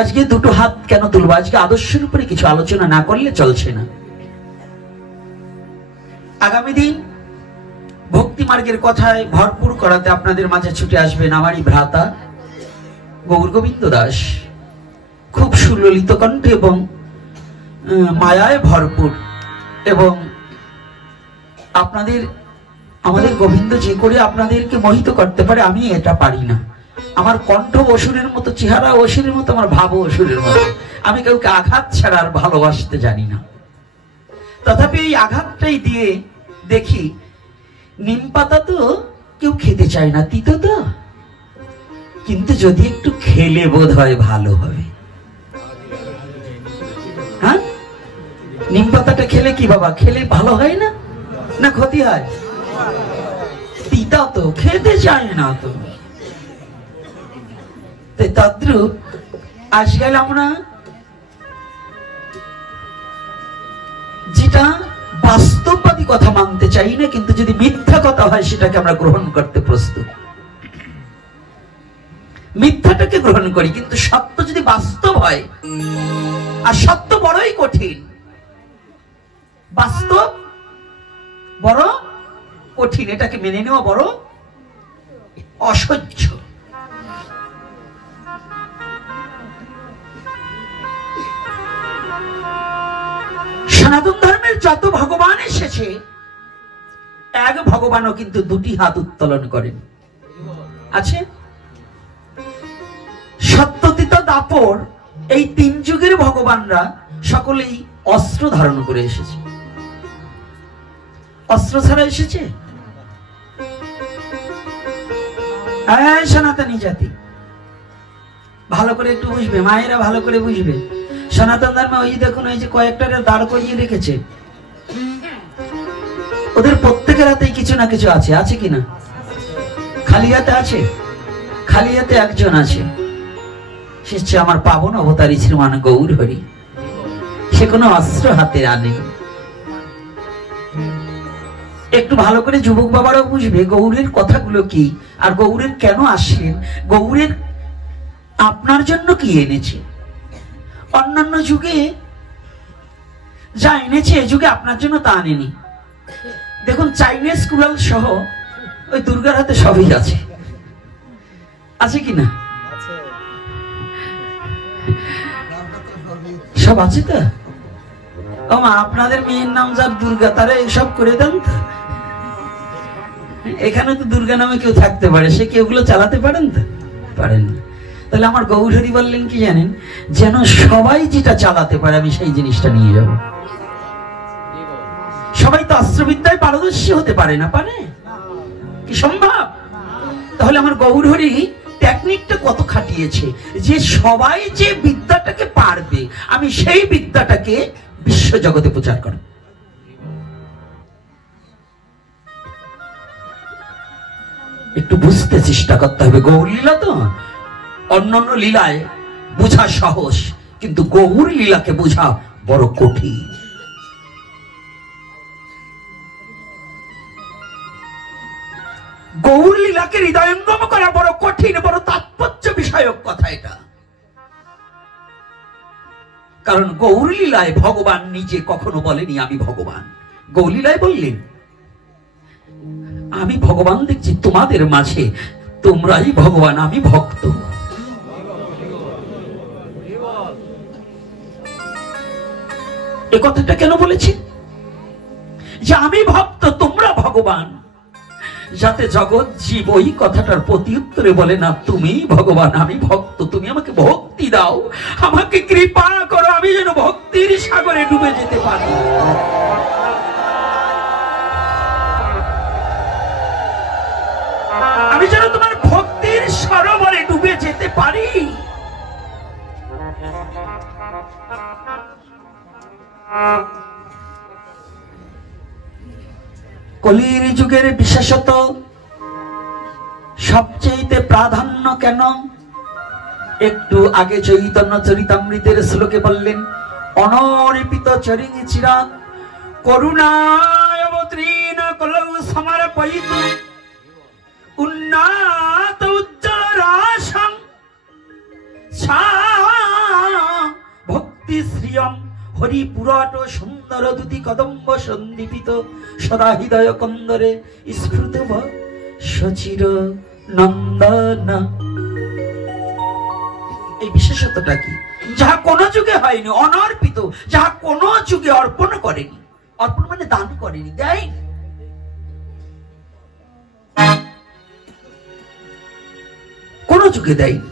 আজকে দুটো হাত কেন তুলবো? আজকে আদর্শের উপরে কিছু আলোচনা না করলে চলছে না। আগামী দিন ভক্তি মার্গের কথায় ভরপুর করাতে আপনাদের মাঝে ছুটে আসবেন আমারই ভ্রাতা গৌর গোবিন্দ দাস। খুব সুললিত কণ্ঠে এবং মায়ায় ভরপুর। এবং আপনাদের আমাদের গোবিন্দ যে করে আপনাদেরকে মোহিত করতে পারে, আমি এটা পারি না। আমার কণ্ঠ অসুরের মতো, চেহারা অসুরের মতো, আমার ভাব অসুরের মতো। আমি কাউকে আঘাত ছাড়া আর ভালোবাসতে জানি না। তথাপি এই আঘাতটাই দিয়ে দেখি, নিম পাতা তো কেউ খেতে চায় না, তিতো তো, কিন্তু যদি একটু খেলে বোধ হয় ভালো হবে। হ্যাঁ, নিম পাতাটা খেলে কি বাবা, খেলে ভালো হয় না, না ক্ষতি হয়? তিতা তো খেতে চায় না তো। তদ্রূপ আজকাল আমরা যেটা বাস্তববাদী কথা মানতে চাই না, কিন্তু যদি মিথ্যা কথা হয় সেটাকে আমরা গ্রহণ করতে প্রস্তুত। মিথ্যাটাকে গ্রহণ করি, কিন্তু সত্য যদি বাস্তব হয়, আর সত্য বড়ই কঠিন, বাস্তব বড় কঠিন, এটাকে মেনে নেওয়া বড় অসহ্য। সনাতন ধর্মের যত ভগবান এসেছে, এক ভগবানও কিন্তু দুটি হাত উত্তোলন করেন। আছে সত্যতীত দাপর, এই তিন যুগের ভগবানরা সকলেই অস্ত্র ধারণ করে এসেছে। অস্ত্র ছাড়া এসেছে? সনাতনী জাতি ভালো করে একটু বুঝবে, মায়েরা ভালো করে বুঝবে। সনাতন ধর্মে ওই দেখুন, ওই যে কয়েকটারে দাঁড় করিয়ে রেখেছে, ওদের প্রত্যেকের হাতেই কিছু না কিছু আছে। আছে কিনা? খালি হাতে আছে? খালি হাতে একজন আছে, সে হচ্ছে আমার পাবন অবতারী শ্রীমান গৌর হরি। সে কোনো অস্ত্র হাতে আনে। একটু ভালো করে যুবক বাবারাও বুঝবে গৌরের কথাগুলো কি, আর গৌরের কেন আসেন, গৌরের আপনার জন্য কি এনেছে। অন্যান্য যুগে যা এনেছে, এ যুগে আপনার জন্য তা আনেনি। দেখুন, চাইনিজ কুড়াল সহ ওই দুর্গার হাতে সবই আছে। আছে কিনা? সব আছে তো। ও মা, আপনাদের মেয়ের নাম যার দুর্গা, তারা এসব করে দেন তো। এখানে তো দুর্গা নামে কেউ থাকতে পারে, সে কি ওগুলো চালাতে পারেন তো? পারেন না। তাহলে আমার গৌরহরি বললেন কি জানেন, যেন সবাই যেটা চালাতে পারে আমি সেই জিনিসটা নিয়ে যাব। সবাই তো অস্ত্রবিদ্যায় পারদর্শী হতে পারে না, পারে কি সম্ভব? তাহলে আমার গৌরহরি টেকনিকটা কত খাটিয়েছে, যে সবাই যে বিদ্যাটাকে পারবে আমি সেই বিদ্যাটাকে বিশ্ব জগতে প্রচার করব। একটু বুঝতে চেষ্টা করতে হবে। গৌর লীলা তো অন্যান্য লীলায় বোঝা সহজ, কিন্তু গৌর লীলাকে বোঝা বড় কঠিন। গৌর লীলাকে হৃদয়ঙ্গম করা বড় কঠিন, বড় তাৎপর্য বিষয়ক কথা এটা। কারণ গৌর লীলায় ভগবান নিজে কখনো বলেনি আমি ভগবান। গৌর লীলায় বললেন আমি ভগবান দেখছি তোমাদের মাঝে, তোমরাই ভগবান, আমি ভক্ত। এ কথাটা কেন বলেছি, যে আমি ভক্ত তোমরা ভগবান, যাতে জগৎ জীব ওই কথাটার প্রতি উত্তরে বলে না তুমি ভগবান, আমি ভক্ত, তুমি আমাকে ভক্তি দাও, আমাকে কৃপা করো, আমি যেন ভক্তির সাগরে ডুবে যেতে পারি। আমি যেন তোমার ভক্তির সরোবরে ডুবে যেতে পারি। কলির যুগের বিশেষত সবচেয়ে প্রাধান্য কেন, একটু আগে চৈতন্য চরিতামৃতের শ্লোকে বললেন অনর্পিত চরিং চিরাগ করুণায় অবতীর্ণ কলৌ সমর্পয়িত উন্নাত উজ্জ্বল রাশং কীর্তি শ্রিয়ম হরি পুরাট সুন্দর দুতি কদম্ব সন্দীপিত সদা হৃদয় কন্দরে স্ফুটব সচির নন্দন। এই বিশেষত্বটা কি? যাহা কোন যুগে হয়নি, অনর্পিত, যাহা কোন যুগে অর্পণ করেনি। অর্পণ মানে দান করেনি, দেয়নি। কোন যুগে দেয়নি।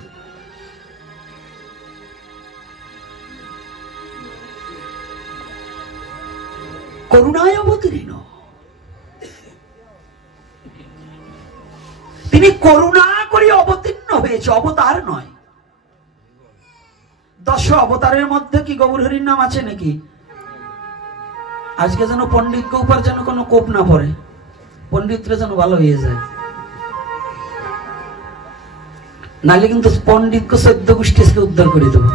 করুণায় অবতীর্ণ, তিনি করুণা করে অবতীর্ণ হয়েছে, অবতার নয়। 10 অবতারের মধ্যে কি গৌর হরির নাম আছে নাকি? আজকে যেন পণ্ডিত গৌপার যেন কোনো কোপ না পড়ে, পণ্ডিতরা যেন ভালো হয়ে যায়, নাহলে কিন্তু পণ্ডিতকে 14 গোষ্ঠী উদ্ধার করে দেবো।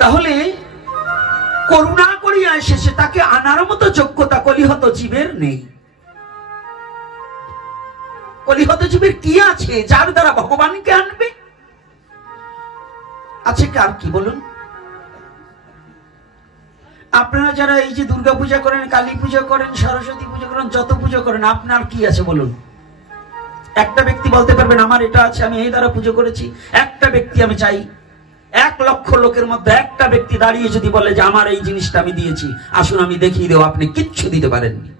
তাহলে করুণা করিয়া এসেছে, তাকে আনার মতো যোগ্যতা কলিহত জীবের নেই। কলিহত জীবের কি আছে যার দ্বারা ভগবানকে আনবে? আছে কার কি বলুন? আপনারা যারা এই যে দুর্গা পূজা করেন, কালী পূজা করেন, সরস্বতী পূজা করেন, যত পুজো করেন, আপনার কি আছে বলুন? একটা ব্যক্তি বলতে পারবেন আমার এটা আছে, আমি এই দ্বারা পুজো করেছি? একটা ব্যক্তি আমি চাই, 1 লক্ষ লোকের মধ্যে একটা ব্যক্তি দাঁড়িয়ে যদি বলে যে আমার এই জিনিসটা আমি দিয়েছি, আসুন আমি দেখিয়ে দেব। আপনি কিচ্ছু দিতে পারেননি।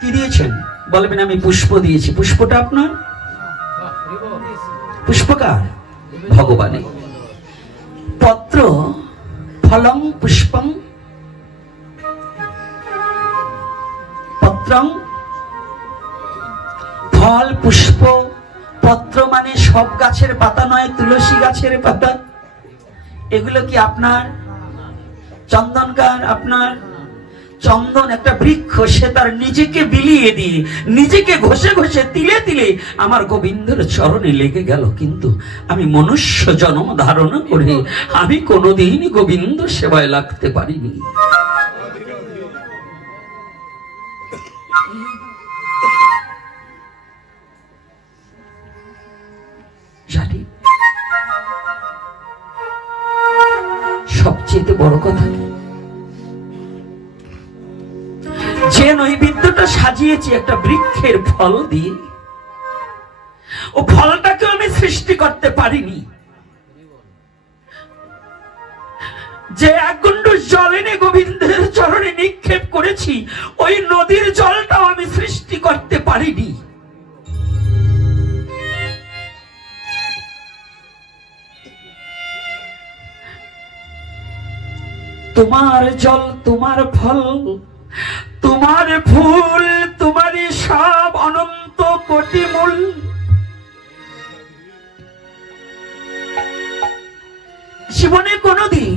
কি দিয়েছেন? বলবেন আমি পুষ্প দিয়েছি। পুষ্পটা আপনার? পুষ্পকার ভগবানে। পত্র ফলং পুষ্পং পত্রং, ফল পুষ্প। পত্র মানে সব গাছের পাতা নয়, তুলসী গাছের পাতা। এগুলো কি আপনার? চন্দন কার? আপনার। চন্দন একটা বৃক্ষ, সে তার নিজেকে বিলিয়ে দিয়ে, নিজেকে ঘষে ঘষে তিলে তিলে আমার গোবিন্দের চরণে লেগে গেল। কিন্তু আমি মনুষ্য জন্ম ধারণ করে আমি কোনোদিন গোবিন্দ সেবায় লাগতে পারিনি। জানি সবচেয়ে বড় কথা, যে নৈবেদ্যটা সাজিয়েছি একটা বৃক্ষের ফল দিয়ে, ও ফলটাকে আমি সৃষ্টি করতে পারিনি। যে 1 গুণ্ড জল এনে গোবিন্দের চরণে নিক্ষেপ করেছি, ওই নদীর জলটাও আমি সৃষ্টি করতে পারিনি। তোমার জল, তোমার ফল, তোমার ফুল, তোমারই সব অনন্ত কোটি মূল। জীবনে কোনদিন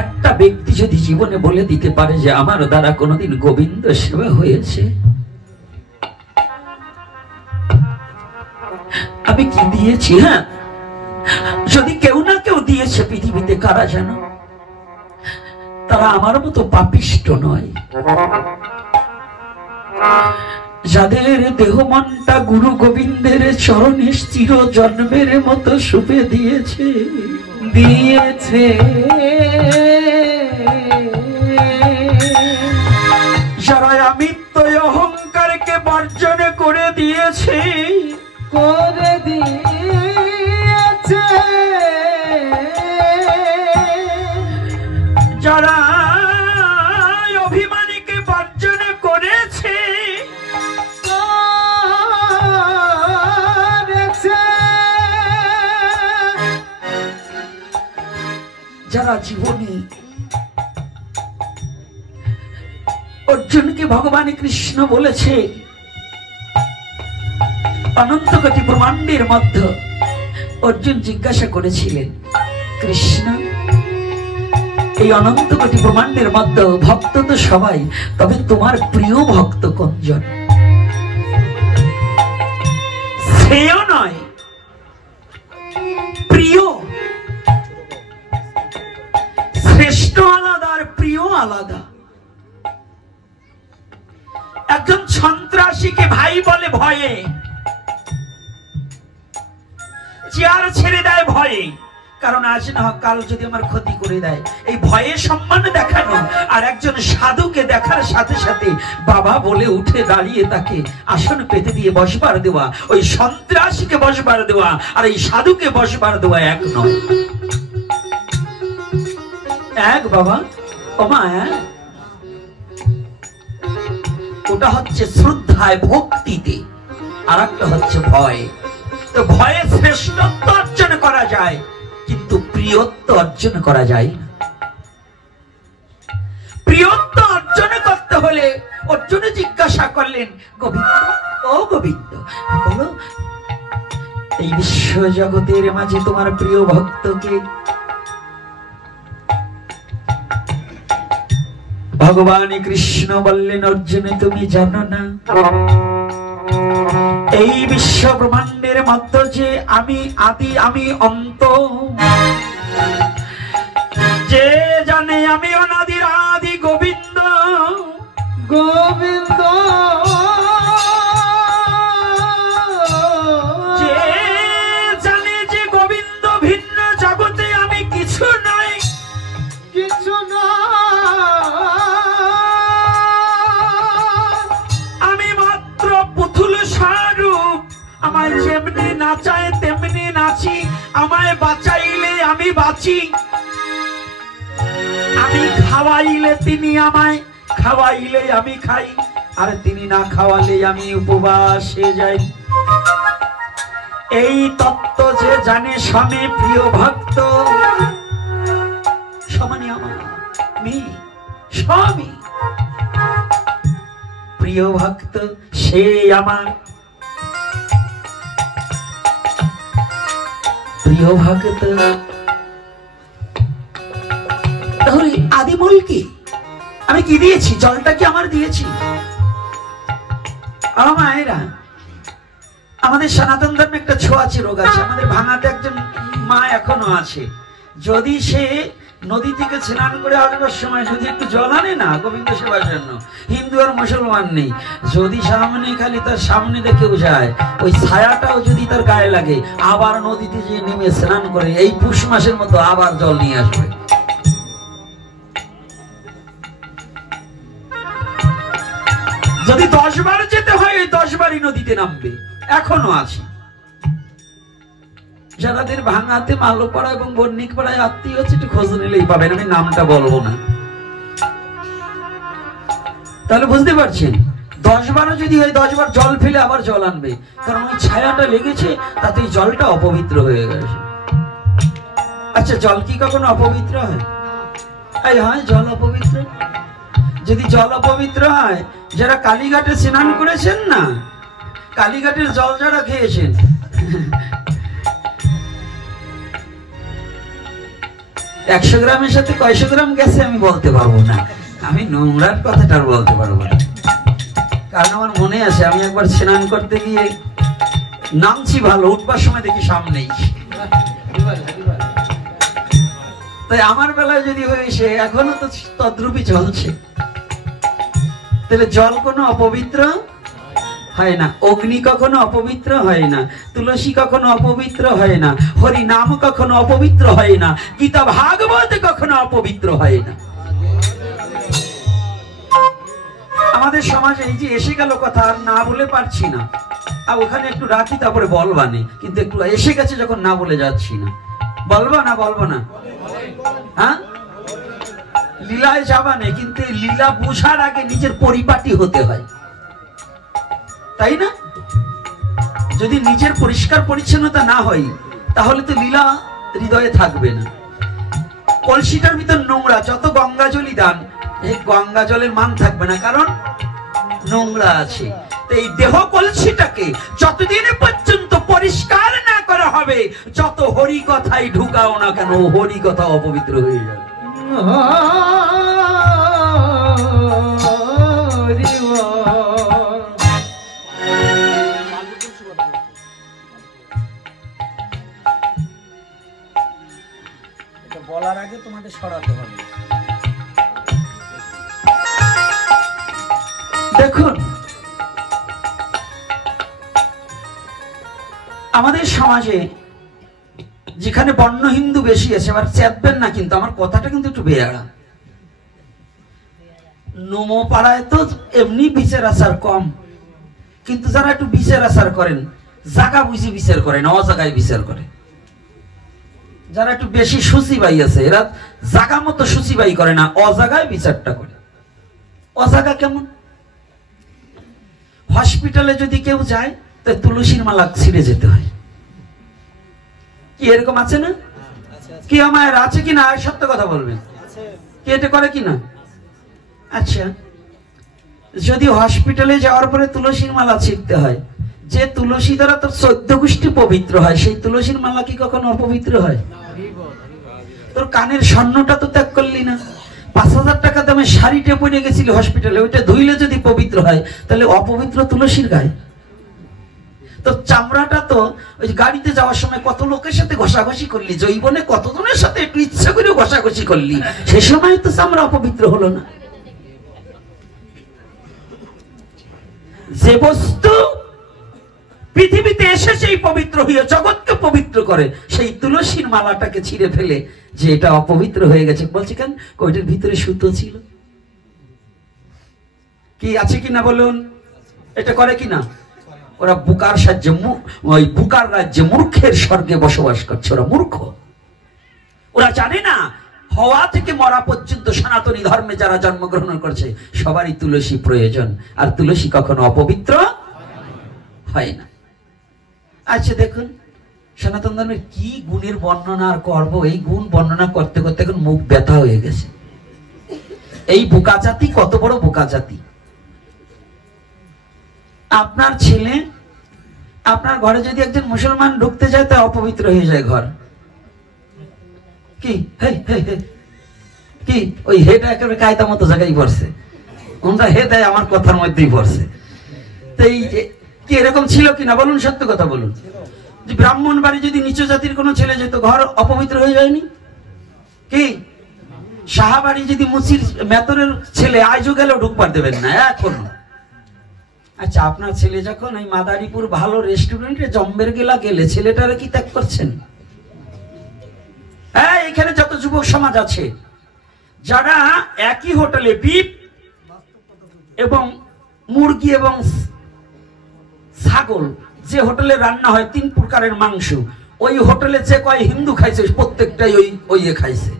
একটা ব্যক্তি যদি জীবনে বলে দিতে পারে যে আমার দ্বারা কোনদিন গোবিন্দ সেবা হয়েছে, আমি কি দিয়েছি? হ্যাঁ, যদি কেউ না কেউ দিয়েছে পৃথিবীতে, কারা জানো? তারা আমার মতো পাপিষ্ট নয়, যাদের দেহ মনটা গুরু গোবিন্দের চরণে চির জন্মের মতো শুভে দিয়েছে দিয়েছে। যারা আমিত্ব অহংকারকে বর্জন করে দিয়েছে, করে দিয়েছে। যারা অভিমানীকে বর্জন করেছে, যারা জীবনে অর্জুনকে ভগবান কৃষ্ণ বলেছে অনন্ত কোটি ব্রহ্মাণ্ডের মধ্যে, অর্জুন জিজ্ঞাসা করেছিলেন কৃষ্ণ এই অনন্ত কোটি ব্রহ্মাণ্ডের মধ্যে ভক্ত তো সবাই, তবে তোমার প্রিয় ভক্ত কোনজন? শ্রেয় নয়, প্রিয়। শ্রেষ্ঠ আলাদা আর প্রিয় আলাদা। সন্ত্রাসীকে ভাই বলে ভয়ে, চেয়ার ছেড়ে দেয় ভয়ে, কারণ আজ না কাল যদি আমার ক্ষতি করে দেয়, এই ভয়ে সম্মান দেখানো। আর একজন সাধুকে দেখার সাথে সাথে বাবা বলে উঠে দাঁড়িয়ে তাকে আসন পেতে দিয়ে বসবার দেওয়া, ওই সন্ত্রাসীকে বসবার দেওয়া আর এই সাধুকে বসবার দেওয়া এক নয়। এক বাবা, ওমা এক। ওটা হচ্ছে শ্রদ্ধায় ভক্তিতে, আর একটা হচ্ছে ভয়। তো ভয়ে শ্রেষ্ঠত্ব অর্জন করা যায়, কিন্তু প্রিয়ত্ব অর্জন করা যায় না। প্রিয়ত্ব অর্জন করতে হলে অর্জুন জিজ্ঞাসা করলেন, গোবিন্দ ও গোবিন্দ বলো, এই বিশ্ব জগতের মাঝে তোমার প্রিয় ভক্তকে? ভগবান কৃষ্ণ বললেন, অর্জুন তুমি জানো না এই বিশ্ব ব্রহ্মাণ্ডের মধ্য যে আমি আদি আমি অন্ত, যে জানে আমি অনাদির আদি গোবিন্দ গোবিন্দ, যে জানে যে গোবিন্দ ভিন্ন জগতে আমি কিছু নাই, কিছু না, আমি মাত্র পুতুল স্বরূপ, আমায় যেমনি নাচায় তেমনি নাচি, আমায় বাঁচাইলে আমি বাঁচি, আমি খাওয়াইলে তিনি আমায় খাওয়াইলে আমি খাই, আর তিনি না খাওয়ালে আমি উপবাসে যাই। এই তত্ত্ব যে জানে স্বামী প্রিয় ভক্ত, সমানে আমার স্বামী প্রিয় ভক্ত, সে আমার প্রিয় ভক্ত। তাহলে আদিমূল কি? আমি কি দিয়েছি? জলটা কি আমার দিয়েছি? আমার মায়েরা, আমাদের সনাতন ধর্মে একটা ছোঁয়াচে রোগ আছে। আমাদের ভাঙাতে একজন মা এখনো আছে, যদি সে নদী থেকে স্নান করে আসবার সময় যদি একটু জল আনে না গোবিন্দ সেবার জন্য, হিন্দু আর মুসলমান নেই, যদি সামনে খালি তার সামনে দেখেও যায়, ওই ছায়াটাও যদি তার গায়ে লাগে, আবার নদীতে যে নেমে স্নান করে এই পুষ মাসের মতো আবার জল নিয়ে আসবে। যদি 10 বার যেতে হয়, ওই 10 বারই নদীতে নামবে। এখনো আছে যাদের ভাঙাতে মালোপাড়া এবং বর্ণিক পাড়ায় আত্মীয় হচ্ছে, একটু খোঁজ নিলেই পাবেন, আমি নামটা বলবো না। তাহলে বুঝতে পারছেন, 10 বারও যদি হয় 10 বার জল ফেলে আবার জল আনবে, কারণ ওই ছায়াটা লেগেছে, তাতে ওই জলটা অপবিত্র হয়ে গেছে। আচ্ছা, জল কি কখনো অপবিত্র হয়? হয় জল অপবিত্র? যদি জল অপবিত্র হয়, যারা কালীঘাটে স্নান করেছেন না, কালীঘাটের জল যারা খেয়েছেন, 100 গ্রামের সাথে কয়শো গ্রাম গেছে আমি বলতে পারবো না, আমি নোংরার কথাটা বলতে পারবো না। কারণ আমার মনে আছে, আমি একবার স্নান করতে গিয়ে নামছি ভালো, উঠবার সময় দেখি সামনেই। তাই আমার বেলায় যদি হয়েছে, এখনো তো তদ্রূপই চলছে। তাহলে জল কোনো অপবিত্র হয় না, অগ্নি কখনো অপবিত্র হয় না, তুলসী কখনো অপবিত্র হয় না, হরি নাম কখনো অপবিত্র হয় না, গীতা ভাগবত কখনো অপবিত্র হয় না। আমাদের সমাজে এই যে এসে গেল কথা, আর না বলে পারছি না, আর ওখানে একটু রাখি তারপরে বলবানে, কিন্তু একটু এসে গেছে যখন না বলে যাচ্ছি না। বলবো না? বলবো না? হ্যাঁ, লীলায় যাবানে, কিন্তু লীলা বুঝার আগে নিজের পরিপাটি হতে হয়, তাই না? যদি নিজের পরিষ্কার পরিচ্ছন্নতা না হয়, তাহলে তো লীলা হৃদয়ে থাকবে না। কলসিটার ভিতর নোংরা, যত গঙ্গা জলই দান, এই গঙ্গা জলের মান থাকবে না, কারণ নোংরা আছে। এই দেহ কলসিটাকে যতদিন পর্যন্ত পরিষ্কার না করা হবে, যত হরি কথাই ঢুকাও না কেন, হরি কথা অপবিত্র হয়ে যাবে। বলার আগে তোমাদের সরাতে হবে। দেখুন, আমাদের সমাজে যেখানে বর্ণ হিন্দু বেশি আছে, আবার চেতবেন না কিন্তু আমার কথাটা কিন্তু একটু বেয়ারা। নমো পাড়ায় তো এমনি বিচার আচার কম, কিন্তু যারা একটু বিচার আচার করেন, জায়গা বুঝি বিচার করে না, অজাগায় বিচার করে। যারা একটু বেশি সুচিবাই আছে, এরা জায়গা মতো সুচিবাই করে না, অজাগায় বিচারটা করে। অজাগা কেমন? হসপিটালে যদি কেউ যায়, তাই তুলসীর মালা ছিঁড়ে যেতে হয়। কি এরকম আছে না? কি আমার আছে কিনা? সত্য কথা বলবেন, কি এটা করে কিনা? আচ্ছা, যদি হসপিটালে যাওয়ার পরে তুলসীর মালা ছিঁড়তে হয়, যে তুলসী দ্বারা তোর 14 গোষ্ঠী পবিত্র হয়, সেই তুলসীর মালা কি কখনো অপবিত্র হয়? তোর কানের স্বর্ণটা তো ত্যাগ করলি না, 5000 টাকা দামে শাড়িটা পরে গেছিল হসপিটালে, ওইটা ধুইলে যদি পবিত্র হয়, তাহলে অপবিত্র তুলসীর গায়ে? তো চামড়াটা তো ওই গাড়িতে যাওয়ার সময় কত লোকের সাথে ঘষাঘষি করলি, জৈবনে কতজনের সাথে একটু ইচ্ছা করে ঘষাঘষি করলি, সে সময় তো চামড়া অপবিত্র হলো না। যে বস্তু পৃথিবীতে এসে সেই পবিত্র হয়ে জগৎকে পবিত্র করে, সেই তুলসীর মালাটাকে ছিঁড়ে ফেলে যে এটা অপবিত্র হয়ে গেছে, বলছে কেন? ওইটার ভিতরে সুতো ছিল। কি আছে কিনা বলুন? এটা করে কিনা? ওরা বুকার সাহায্যে, ওই বুকার রাজ্যে মূর্খের স্বর্গে বসবাস করছে। ওরা মূর্খ, ওরা জানে না হওয়া থেকে মরা পর্যন্ত সনাতনী ধর্মে যারা জন্মগ্রহণ করছে সবারই তুলসী প্রয়োজন, আর তুলসী কখনো অপবিত্র হয় না। আচ্ছা দেখুন, সনাতন ধর্মের কি গুণের বর্ণনা আর করবো, এই গুণ বর্ণনা করতে করতে এখন মুখ ব্যথা হয়ে গেছে। এই বোকা জাতি কত বড় বোকা জাতি! আপনার ছেলে, আপনার ঘরে যদি একজন মুসলমান ঢুকতে যায়, তা অপবিত্র হয়ে যায় ঘর। কি কি ওই হেটা একেবারে কায়দা মতো জায়গায় পড়ছে, ওনটা হে দেয় আমার কথার মধ্যেই পড়ছে। তো এই কি এরকম ছিল কিনা বলুন, সত্য কথা বলুন। যে ব্রাহ্মণ বাড়ি যদি নিচু জাতির কোনো ছেলে যেত, ঘর অপবিত্র হয়ে যায়নি? কি সাহাবাড়ি যদি মুসির মেতরের ছেলে আজও গেলেও ঢুকবার দেবেন না এখনো। আচ্ছা, আপনার ছেলে যখন এই মাদারীপুর ভালো রেস্টুরেন্টে জম্বের গেলা গেলে, ছেলেটারা কি ত্যাগ করছেন? হ্যাঁ, এখানে যত যুবক সমাজ আছে যারা একই হোটেলে বিফ এবং মুরগি এবং ছাগল, যে হোটেলে রান্না হয় 3 প্রকারের মাংস, ওই হোটেলে যে কয় হিন্দু খাইছে প্রত্যেকটাই ওই খাইছে।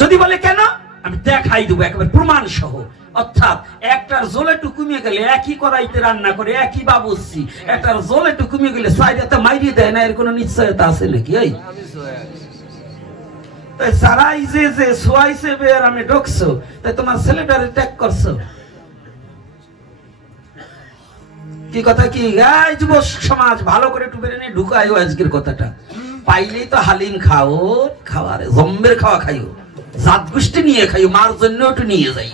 যদি বলে কেন, আমি দেখাই দেবো একেবারে প্রমাণ সহ। অর্থাৎ একটার জলে একটু কমিয়ে গেলে একই কড়াইতে রান্না করে, একই বাবুর্চি, একটার জলে একটু কমিয়ে গেলে সাইডে মাইরিয়ে দেয় না, এর কোনো নিশ্চয়তা আছে নাকি? ওই সারাই যে সোয়াইছে বের আমি ঢুকছো, তাই তোমার ছেলেটারে ট্যাগ করছো। কি কথা? কি গাই যুব সমাজ ভালো করে একটু বেড়ে নিয়ে ঢুকাইও আজকের কথাটা। পাইলেই তো হালিম খাও, খাওয়ারে জম্বের খাওয়া খাইও, জাত গোষ্ঠী নিয়ে খাইও, মার জন্য একটু নিয়ে যাই।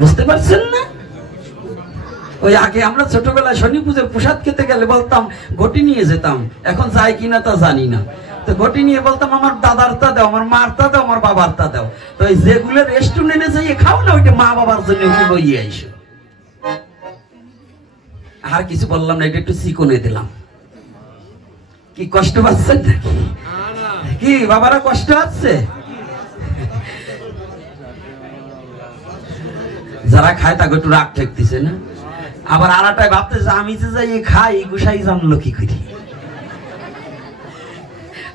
বুঝতে পারছেন না? ওই আগে আমরা ছোটবেলায় শনি পুজোর প্রসাদ খেতে গেলে বলতাম ঘটি নিয়ে যেতাম, এখন যাই কিনা তা জানি না। তো ঘটি নিয়ে বলতাম আমার দাদার তা দাও, আমার মার তা দাও, আমার বাবার তা দাও। তো যেগুলো রেস্টুরেন্টে যাইয়ে খাও না, ওইটা মা বাবার জন্য লইয়ে আইসো। আর কিছু বললাম না, এটা একটু চিকনে দিলাম। কি কষ্ট পাচ্ছেন নাকি? কি বাবারা কষ্ট হচ্ছে? যারা খায় তাকে একটু রাগ ঠেকতেছে না? আবার আরাটায় ভাবতেছে আমি যে যাই খাই, গুসাই জানলো কি করি।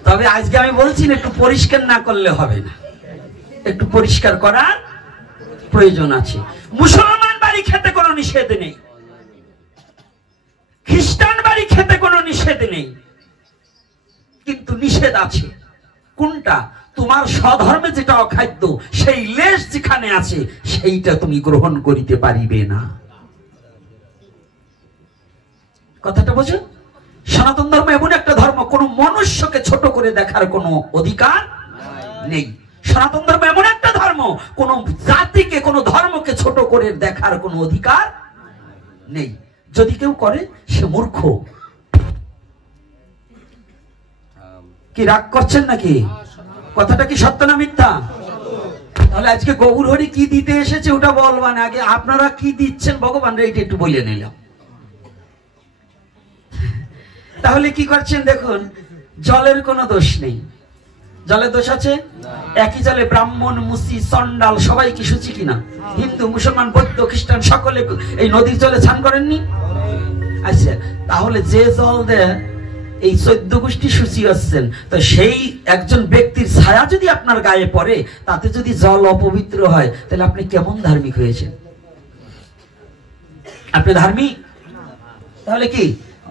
তবে আজকে আমি বলছি না, একটু পরিষ্কার না করলে হবে না, একটু পরিষ্কার করার প্রয়োজন আছে। মুসলমান বাড়ি খেতে কোনো নিষেধ নেই, খ্রিস্টান বাড়ি খেতে কোনো নিষেধ নেই, কিন্তু নিষেধ আছে। কোনটা? তোমার স্বধর্মে যেটা অখাদ্য, সেই লেশ যেখানে আছে সেইটা তুমি গ্রহণ করিতে পারিবে না। কথাটা বোঝো? সনাতন ধর্ম এমন একটা ধর্ম, কোন মনুষ্যকে ছোট করে দেখার কোনো অধিকার নেই। সনাতন ধর্ম এমন একটা ধর্ম, কোন জাতিকে, কোন ধর্মকে ছোট করে দেখার কোনো অধিকার নেই। যদি কেউ করে সে মূর্খ। কি রাগ করছেন নাকি? কথাটা কি সত্য না মিথ্যা? তাহলে আজকে গৌর হরি কি দিতে এসেছে ওটা বলবান, আগে আপনারা কি দিচ্ছেন ভগবান এইটা একটু বলে নিলাম। তাহলে কি করছেন দেখুন, জলের কোনো দোষ নেই। জলের দোষ আছে? একই জলে ব্রাহ্মণ, মুসি, চন্ডাল সবাই কি শুচি কিনা? হিন্দু, মুসলমান, বৌদ্ধ, খ্রিস্টান সকলে এই নদীর জলে স্নান করেননি? আচ্ছা, তাহলে যে জল দেয় এই 14 গোষ্ঠী শুচি হচ্ছেন, তো সেই একজন ব্যক্তির ছায়া যদি আপনার গায়ে পড়ে, তাতে যদি জল অপবিত্র হয়, তাহলে আপনি কেমন ধার্মিক হয়েছেন? আপনি ধার্মিক? তাহলে কি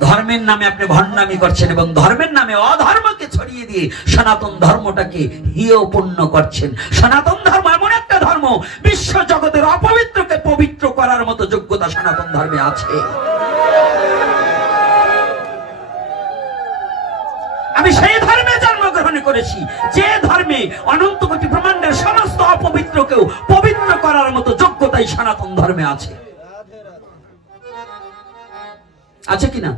ধর্মের নামে আপনি ভণ্ডামি করছেন এবং ধর্মের নামে অধর্মকে ছড়িয়ে দিয়ে সনাতন ধর্মটাকে হিয়পূর্ণ করছেন। সনাতন ধর্ম এমন একটা ধর্ম, বিশ্ব জগতের অপবিত্রকে পবিত্র করার মতো যোগ্যতা সনাতন ধর্মে আছে। আমি সেই ধর্মে জন্মগ্রহণ করেছি যে ধর্মে অনন্ত কোটি ব্রহ্মাণ্ডের সমস্ত অপবিত্রকেও পবিত্র করার মতো যোগ্যতাই সনাতন ধর্মে আছে। আছে কিনা?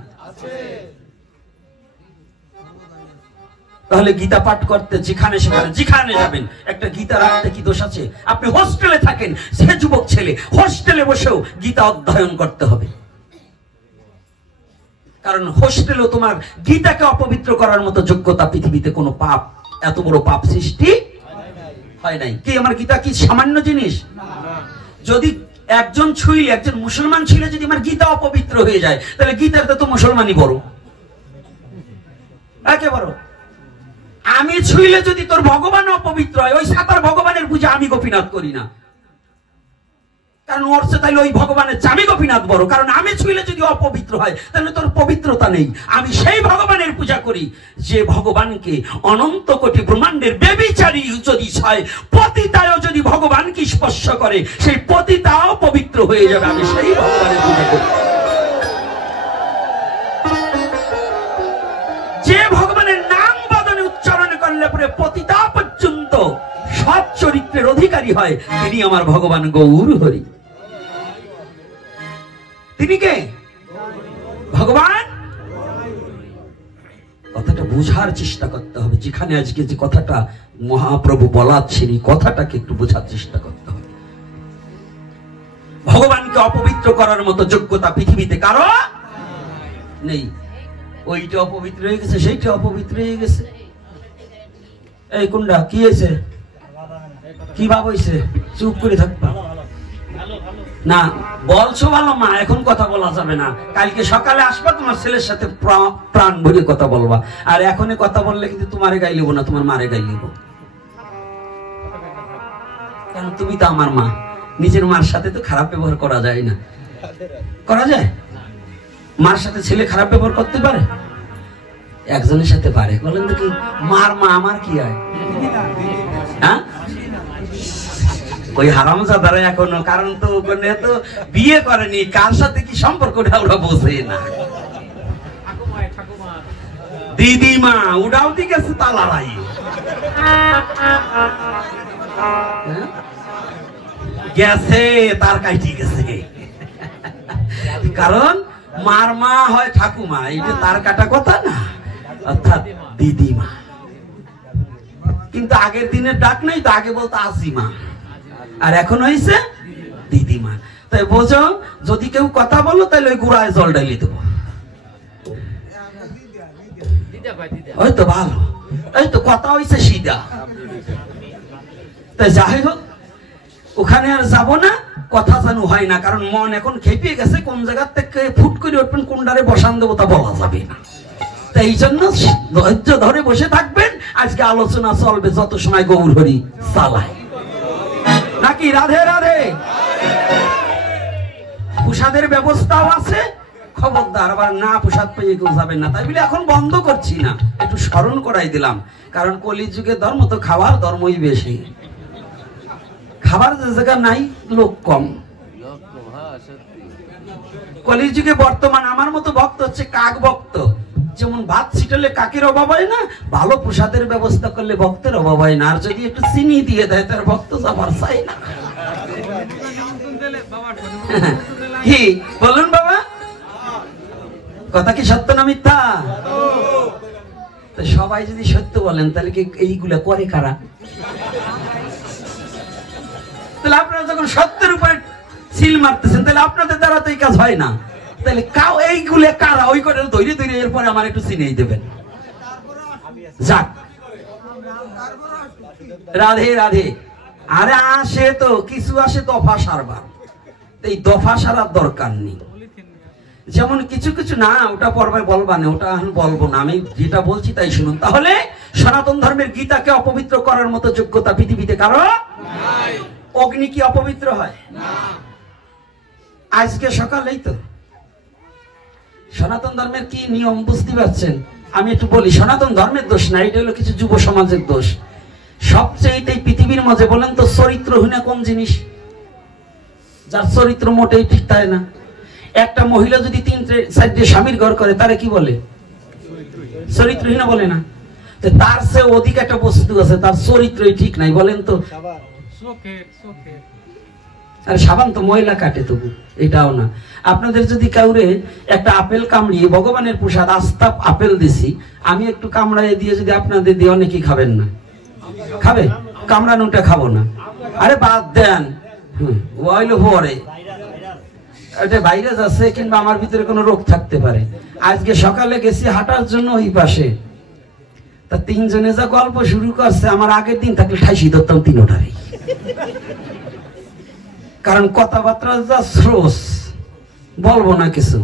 তাহলে গীতা পাঠ করতে যেখানে যেখানে যাবেন একটা গীতা রাখতে কি দোষ আছে? আপনি হোস্টেলে থাকেন, সে যুবক ছেলে হোস্টেলে বসেও গীতা অধ্যয়ন করতে হবে, কারণ হোস্টেলেও তোমার গীতাকে অপবিত্র করার মতো যোগ্যতা পৃথিবীতে কোনো পাপ, এত বড় পাপ সৃষ্টি হয় নাই। কি আমার গীতা কি সামান্য জিনিস? যদি একজন ছুঁইলে, একজন মুসলমান ছিল যদি আমার গীতা অপবিত্র হয়ে যায়, তাহলে গীতার তো মুসলমানই বড়, একে বড়। আমি ছুঁইলে যদি তোর ভগবান অপবিত্র হয়, ওই সাতার ভগবানের পূজা আমি গোপীনাথ করি না, কারণ ওর চেয়ে তাহলে ওই ভগবানের আমি গোপীনাথ বড়, কারণ আমি ছুঁইলে যদি অপবিত্র হয় তাহলে তোর পবিত্রতা নেই। আমি সেই ভগবানের পূজা করি যে ভগবানকে অনন্ত কোটি ব্রহ্মাণ্ডের বেবিচারী যদি হয়, পতিতাও যদি ভগবানকে স্পর্শ করে, সেই পতিতাও পবিত্র হয়ে যাবে। আমি সেই ভগবানের পূজা করি যে ভগবানের নাম বদনে উচ্চারণ করলে পরে পতিতা পর্যন্ত সৎ চরিত্রের অধিকারী হয়, তিনি আমার ভগবান গৌর হরি। তিনি কে? ভগবান। কথাটা বোঝার চেষ্টা করতে হবে। যেখানে আজকে যে কথাটা মহাপ্রভু বলাচ্ছেন, এই কথাটাকে একটু বোঝার চেষ্টা করতে হবে। ভগবানকে অপবিত্র করার মতো যোগ্যতা পৃথিবীতে কারো নেই। ওইটা অপবিত্র হয়ে গেছে, সেইটা অপবিত্র হয়ে গেছে। এই কোনটা কি হয়েছে? কি ভাব হয়েছে? চুপ করে থাকবা না, বলছো ভালো মা, এখন কথা বলা যাবে না। কালকে সকালে আসবা, তোমার ছেলের সাথে প্রাণ ভরে কথা বলবা। আর এখনই কথা বললে কিন্তু তোমারে গাই লিব না, তোমার মারে গাই লিব, কারণ তুমি তো আমার মা। নিজের মার সাথে তো খারাপ ব্যবহার করা যায় না। করা যায়? মার সাথে ছেলে খারাপ ব্যবহার করতে পারে? একজনের সাথে পারে। বলেন তো কি মার মা আমার কি হয়? হ্যাঁ, ওই হারামজাদারা এখনো, কারণ তো ওখানে তো বিয়ে করেনি, কার সাথে কি সম্পর্কটা ওরা বোঝে না। দিদিমা ওটাও ঠিক আছে, তালারাই গেছে, তার কাইটি গেছে। কারণ মার মা হয় ঠাকুমা, এটা তার কাটা কথা না, অর্থাৎ দিদিমা। কিন্তু আগের দিনের ডাক নাই তো, আগে বলতো আসিমা, আর এখন হয়েছে দিদিমা। তাই বোঝো, যদি কেউ কথা বলো তাহলে ওই গুড়ায় জল ঢালি দেবো। ওই তো ভালো, এই তো কথা হয়েছে সিধা। তাই যাই হোক, ওখানে আর যাবো না, কথা জানু হয় না, কারণ মন এখন খেপে গেছে। কোন জায়গা থেকে ফুট করে উঠবেন, কোনটারে বসান দেবো তা বলা যাবে না। তাই এই জন্য ধৈর্য ধরে বসে থাকবেন। আজকে আলোচনা চলবে যত সময় গৌর হরি চালায়, নাকি? রাধে রাধে। প্রসাদের ব্যবস্থাও আছে, খবরদার আবার না প্রসাদ পেয়ে কেউ যাবেন না। তাই বলে এখন বন্ধ করছি না, একটু স্মরণ করাই দিলাম। কারণ কলিযুগের ধর্ম তো খাওয়ার ধর্মই বেশি। খাবার যে জায়গা নাই, লোক কম। কলিযুগে বর্তমান আমার মতো ভক্ত হচ্ছে কাক ভক্ত। যেমন ভাত ছিটালে কাকের অভাব হয় না, ভালো প্রসাদের ব্যবস্থা করলে ভক্তের অভাব হয় না। আর যদি একটু চিনি দিয়ে দেয়, তার ভক্ত যাবার চাই না। কি বলুন বাবা, কথা কি সত্য না মিথ্যা? সবাই যদি সত্য বলেন, তাহলে কি এইগুলা করে কারা? যখন সত্যের উপরে সিল মারতেছেন, তাহলে আপনাদের দ্বারা তো এই কাজ হয় না। তাহলে কাউ এইগুলো কারা ওই করে ধৈর্য ধৈর্য এরপরে আমার একটু চিনেই দেবেন। যাক, রাধে রাধে। আরে আসে তো কিছু আসে দফা সারবার, এই দফা সারার দরকার নেই। যেমন কিছু কিছু না, ওটা পর্বে বলবা না, ওটা এখন বলবো না, আমি যেটা বলছি তাই শুনুন। তাহলে সনাতন ধর্মের গীতাকে অপবিত্র করার মতো যোগ্যতা পৃথিবীতে কারো নাই। অগ্নি কি অপবিত্র হয় না? আজকে সকালেই তো সনাতন ধর্মের কি নিয়ম বুঝতে পারছেন? আমি একটু বলি, সনাতন ধর্মের দোষ না, এটা হলো কিছু যুব সমাজের দোষ। সবচেয়ে পৃথিবীর মাঝে বলেন তো চরিত্রহীনা কোন জিনিস? যার চরিত্র মোটেই ঠিক তাই না। একটা মহিলা যদি 3-4 স্বামীর ঘর করে, তারে কি বলে? চরিত্রহীনা বলে না? তার চেয়ে অধিক একটা বস্তু আছে, তার চরিত্রই ঠিক নাই, বলেন তো। আর সাবান তো ময়লা কাটে, তবু এটাও না। আপনাদের যদি কাউরে একটা আপেল কামড়িয়ে, ভগবানের প্রসাদ আস্তা আপেল দিছি, আমি একটু কামড়াইয়ে দিয়ে যদি আপনাদের দিয়ে, অনেকেই খাবেন না? খাবে? কামড়ানোটা খাবো না। আরে বাদ দেন, পরে এটা ভাইরাস আছে কিংবা আমার ভিতরে কোনো রোগ থাকতে পারে। আজকে সকালে গেছি হাঁটার জন্য ওই পাশে, তা 3 জনে যা গল্প শুরু করছে, আমার আগের দিন থাকলে ঠাইসি ধরতাম 3টারই। কারণ কথাবার্তা যা স্রোস, বলবো না কিছু।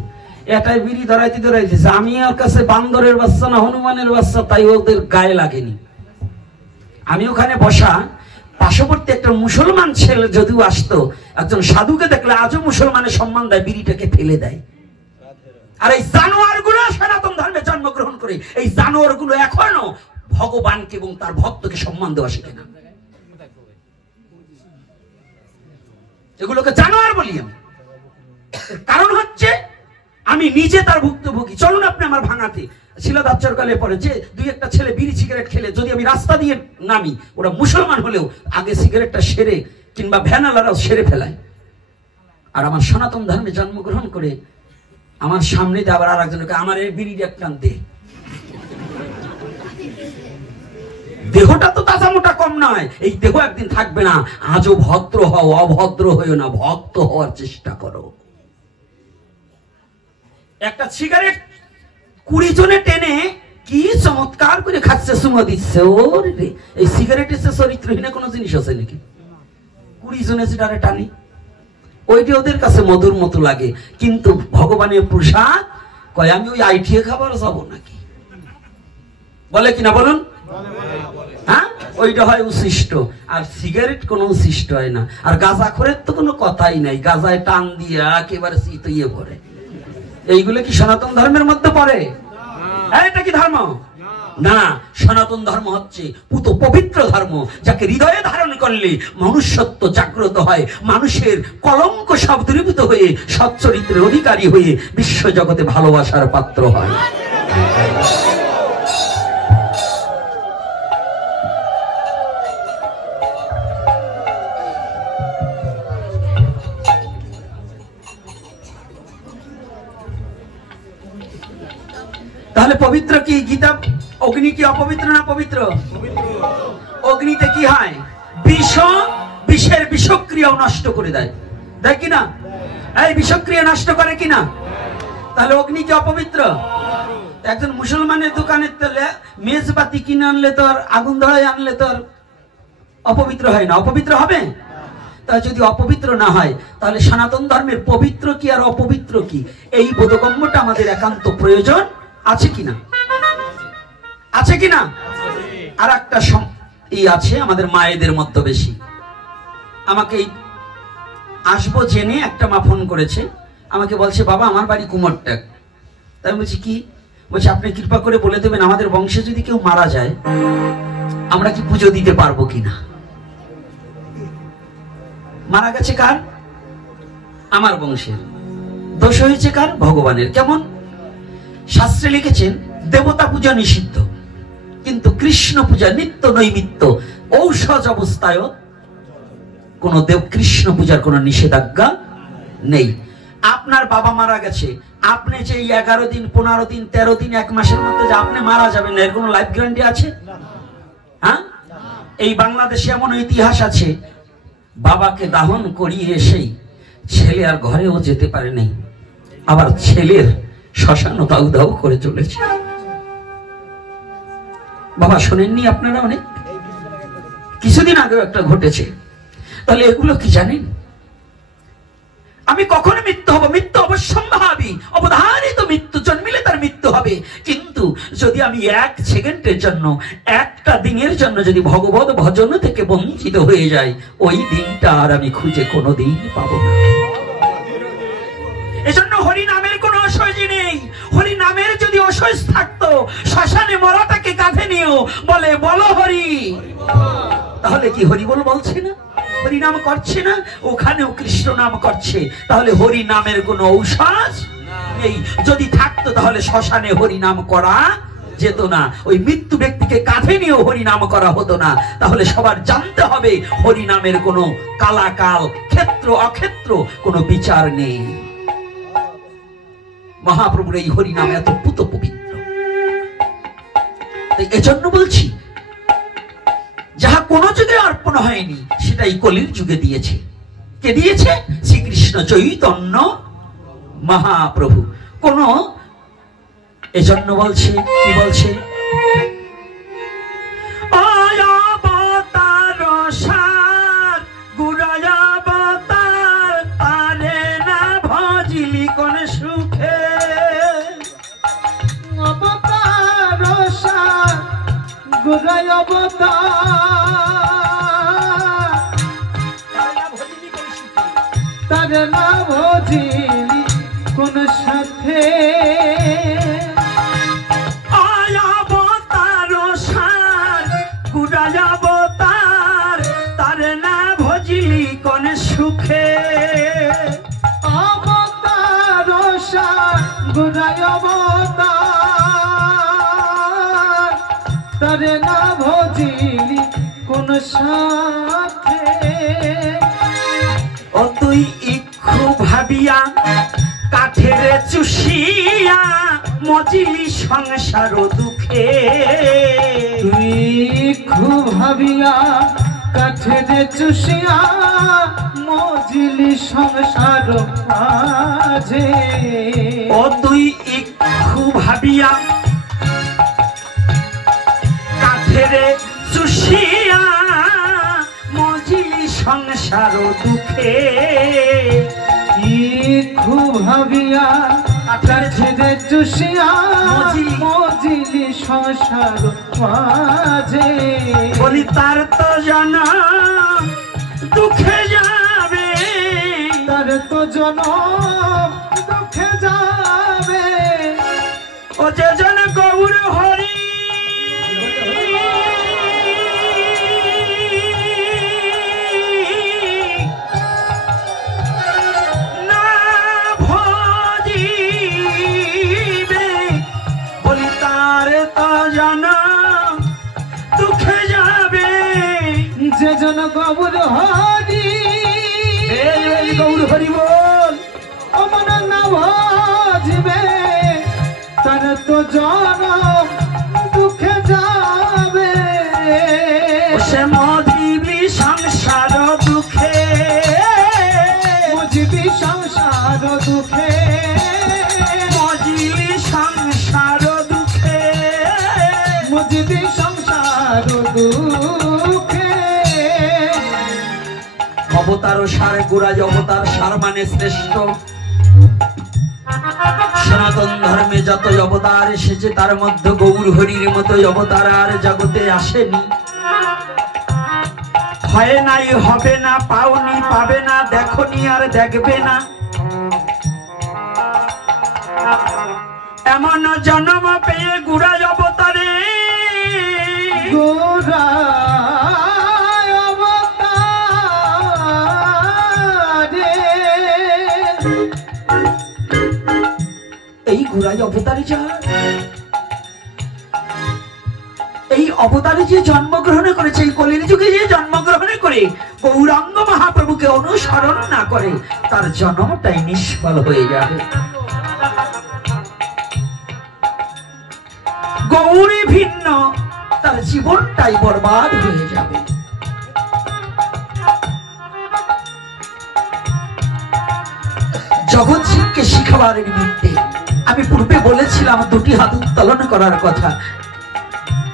এটাই বিড়ি ধরাইতেছে। আমি ওর কাছে বান্দরের বাচ্চা না হনুমানের বাচ্চা, তাই ওদের গায়ে লাগেনি। আমি ওখানে বসা, পার্শ্ববর্তী একটা মুসলমান ছেলে যদিও আসতো, একজন সাধুকে দেখলে আজও মুসলমানের সম্মান দেয়, বিড়িটাকে ফেলে দেয়। আর এই জানোয়ার গুলো সনাতন ধর্মে জন্মগ্রহণ করে, এই জানোয়ার গুলো এখনো ভগবানকে এবং তার ভক্তকে সম্মান দেওয়া শিখে না। এগুলোকে জানোয়ার বলি আমি। কারণ হচ্ছে আমি নিজে তার ভুক্তভোগী। চলুন আপনি আমার ভাঙাতে শিলাদাচ্চরকালে পরে যে 2-1টা ছেলে বিড়ি সিগারেট খেলে যদি আমি রাস্তা দিয়ে নামি, ওরা মুসলমান হলেও আগে সিগারেটটা সেরে কিংবা ভ্যানালারাও সেরে ফেলায়। আর আমার সনাতন ধর্মে জন্মগ্রহণ করে আমার সামনে দিয়ে আবার আর একজনকে আমার এই বিড়ির এক টান দে। দেহটা তো তাজা মোটা কম নয়, এই দেহ একদিন থাকবে না। আজও ভদ্র হও, অভদ্র হইও না, ভক্ত হওয়ার চেষ্টা করো। একটা সিগারেট 20 জনে টেনে কি চমৎকার করে খাচ্ছে, সুমো দিচ্ছে। ওরে এই সিগারেটের চরিত্রহীন কোনো জিনিস আছে নাকি? 20 জনে যেটারে টানি, ওইটি ওদের কাছে মধুর মতো লাগে। কিন্তু ভগবানের প্রসাদ কয়, আমি ওই আইটিএ খাবার যাবো নাকি? বলে কিনা বলুন? হ্যাঁ, ওইটা হয় উশিষ্ট। আর সিগারেট কোনো উশিষ্ট হয় না। আর গাঁজাখোরের তো কোনো কথাই নাই, গাঁজায় টান দিয়ে একেবারে চিতইয়ে পড়ে। এইগুলো কি সনাতন ধর্মের মধ্যে পড়ে? এটা কি ধর্ম? না, সনাতন ধর্ম হচ্ছে পুত পবিত্র ধর্ম, যাকে হৃদয়ে ধারণ করলে মনুষ্যত্ব জাগ্রত হয়, মানুষের কলঙ্ক সব দূরীভূত হয়ে সচ্চরিত্রের অধিকারী হয়ে বিশ্ব জগতে ভালোবাসার পাত্র হয়। তাহলে পবিত্র কি? গীতা অগ্নি কি অপবিত্র না পবিত্র? অগ্নিতে কি হয়? বিষের বিষক্রিয়াও নষ্ট করে দেয়, দেয় কিনা? এই বিষক্রিয়া নষ্ট করে কিনা? তাহলে অগ্নি কি অপবিত্র? একজন মুসলমানের দোকানের তেলে মেজবাতি কিনে আনলে তো আর আগুন ধরায় আনলে তো আর অপবিত্র হয় না, অপবিত্র হবে? তাই যদি অপবিত্র না হয়, তাহলে সনাতন ধর্মের পবিত্র কি আর অপবিত্র কি, এই বোধগম্যটা আমাদের একান্ত প্রয়োজন আছে কিনা? আছে কিনা? আর একটা আছে আমাদের মায়েদের মধ্যে বেশি। আমাকে আসবো জেনে একটা মা ফোন করেছে, আমাকে বলছে, বাবা আমার বাড়ি কুমোরটাক। তাই বলছি কি? বলছে, আপনি কৃপা করে বলে দেবেন আমাদের বংশে যদি কেউ মারা যায়, আমরা কি পুজো দিতে পারবো কিনা? মারা গেছে কার? আমার বংশের। দোষ হয়েছে কার? ভগবানের। কেমন? শাস্ত্রে লিখেছেন দেবতা পূজা নিষিদ্ধ, কিন্তু কৃষ্ণ পূজা নিত্য নৈমিত্য। ঔষধ অবস্থায় কোন কৃষ্ণ পূজার কোন নিষেধাজ্ঞা নেই। আপনার বাবা মারা গেছে, আপনি যে 11 দিন 15 দিন 13 দিন 1 মাসের মধ্যে যে আপনি মারা যাবেন না, এর কোন লাইফ গ্যারান্টি আছে? হ্যাঁ, এই বাংলাদেশে এমন ইতিহাস আছে, বাবাকে দাহন করিয়ে এসেই ছেলে আর ঘরেও যেতে পারে নাই, আবার ছেলের শ্মশানও দাউ দাউ করে চলেছে। বাবা শোনেননি আপনারা? অনেক কিছুদিন আগেও একটা ঘটেছে। তাহলে এগুলো কি জানেন? আমি কখনো মৃত্যু হব, মৃত্যু অবশ্যম্ভাবী, অবধারিত মৃত্যু, জন্মিলে তার মৃত্যু হবে। কিন্তু যদি আমি এক সেকেন্ডের জন্য, একটা দিনের জন্য যদি ভগবত ভজন থেকে বঞ্চিত হয়ে যাই, ওই দিনটা আর আমি খুঁজে কোনোদিন পাবো না। এজন্য হরি নামের কোনো অসহ্য নেই। হরি নামের যদি অসহ্য থাকতো, শ্মশানে মরাটাকে কাঁধে নিয়েও বলে বলো হরি, তাহলে কি হরি বল বলছে না? হরি নাম করছে না? ওখানেও কৃষ্ণ নাম করছে। তাহলে হরি নামের কোনো ঔষধ নেই। যদি থাকতো তাহলে শ্মশানে হরি নাম করা যেত না, ওই মৃত্যু ব্যক্তিকে কাঁধে নিয়েও হরি নাম করা হতো না। তাহলে সবার জানতে হবে হরি নামের কোনো কালাকাল, ক্ষেত্র অক্ষেত্র কোনো বিচার নেই। মহাপ্রভুর এই হরি নাম এত পুত পবিত্র। এজন্য বলছি, যাহা কোন যুগে অর্পণ হয়নি সেটাই কলির যুগে দিয়েছে। কে দিয়েছে? শ্রীকৃষ্ণ চৈতন্য মহাপ্রভু। কোন এজন্য বলছে, কি বলছে? তার না ভজিলি কোন সাথে, অবতার সার গুড়াই অবতার, তার না ভজিলি কোন সুখে। অবতার সার গুড়াই অবতার, তার না ভজিলি কোন সাথে। ও তুই ইক্ষু ভাবিয়া কাঠের চুষিয়া মজিলি সংসার দুঃখে। তুই খুব ভাবিয়া কাঠের চুষিয়া মজিলি সংসার মাঝে। ও তুই ইক্ষু ভাবিয়া কাঠের চুষিয়া মজিলি সংসার দুঃখে। খুব ভাবিয়া কাঠের চুষিয়া মজিলি সংসার মাঝে। বলি তার তো জনম দুঃখে যাবে, তার তো জনম দুঃখে যাবে। ও যে জন গৌর হরি না ভজিবে, বলি তার তো জনম দুঃখে যাবে। যে জন গৌর হরি, গৌর হরি বল, অমন না ভজিবে, তার তো জনম দুঃখে যাবে। সে মজিবি সংসার দুঃখে, মজিবি সংসার দুঃখে, মজিবি সংসার দুঃখে, মজিবি সংসার দুঃখে। অবতার ও সার গুরাজ অবতার, সার মানে শ্রেষ্ঠ। সনাতন ধর্মে যত অবতার এসেছে তার মধ্যে গৌর হরির মতো অবতার আর জগতে আসেনি। হয় নাই, হবে না, পাওনি, পাবে না, দেখনি আর দেখবে না, এমন জন্ম পেয়ে গুরাজ অবতারে। গোরায় অবতারে, এই গুরাজ অবতারে যার, এই অবতারে যে জন্মগ্রহণ করেছে, এই কলির যুগে যে জন্মগ্রহণ করে গৌরাঙ্গ মহাপ্রভুকে অনুসরণ না করে, তার জন্মটাই নিষ্ফল হয়ে যাবে। গৌরী ভিন্ন, তার জীবনটাই বরবাদ হয়ে যাবে। আপনাদেরকে শিখাবার নিমিত্তে আমি পূর্বে বলেছিলাম দুটি হাত উত্তোলন করার কথা।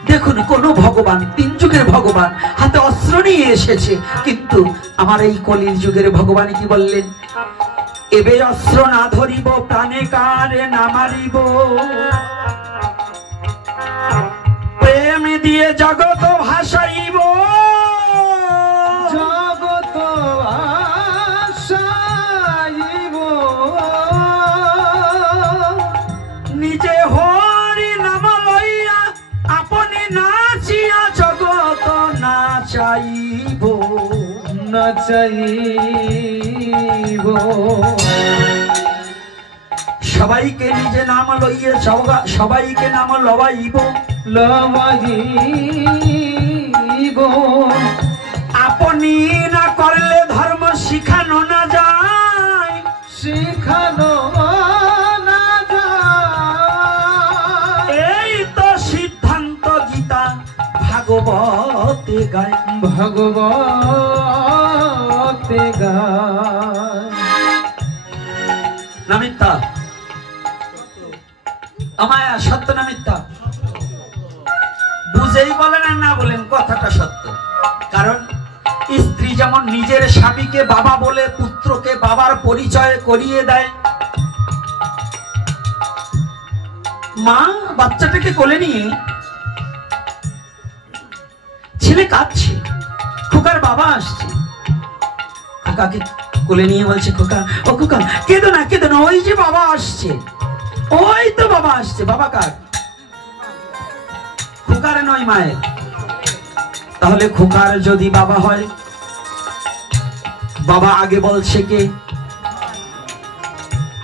দেখুন, কোন ভগবান, তিন যুগের ভগবান হাতে অস্ত্র নিয়ে এসেছে, কিন্তু আমার এই কলির যুগের ভগবান কি বললেন? এবে অস্ত্র না ধরিব, প্রাণে কারে না মারিব, প্রেম দিয়ে জগৎ ভাসাইব, জগৎ ভাসাইব, নিজে হরি নাম লইয়া আপনি নাচিয়া জগৎ নাচাইব, নাচাইব। সবাইকে নিজে নাম লইয়ে সবাইকে নাম লবাইব, লবাইব। আপনি না করলে ধর্ম শিখানো না যায়, শিখানো না যায়। এই তো সিদ্ধান্ত গীতা ভাগবতে গায়, ভাগবতে গায়। না মিথ্যা? আমায় সত্য না মিথ্যা? বুঝেই বলেন আর না বলেন, কথাটা সত্য। কারণ স্ত্রী যেমন নিজের স্বামীকে বাবা বলে পুত্রকে বাবার পরিচয় করিয়ে দেয়, মা বাচ্চাটাকে কোলে নিয়ে, ছেলে কাঁদছে, খোকার বাবা আসছে, খোকাকে কোলে নিয়ে বলছে, খোকা ও খোকা কেঁদো না, কেঁদো না, ওই যে বাবা আসছে, ওই তো বাবা আসছে। বাবা কার? খোকার নয়, মায়ের। তাহলে খোকার যদি বাবা হয়, বাবা আগে বলছে কে?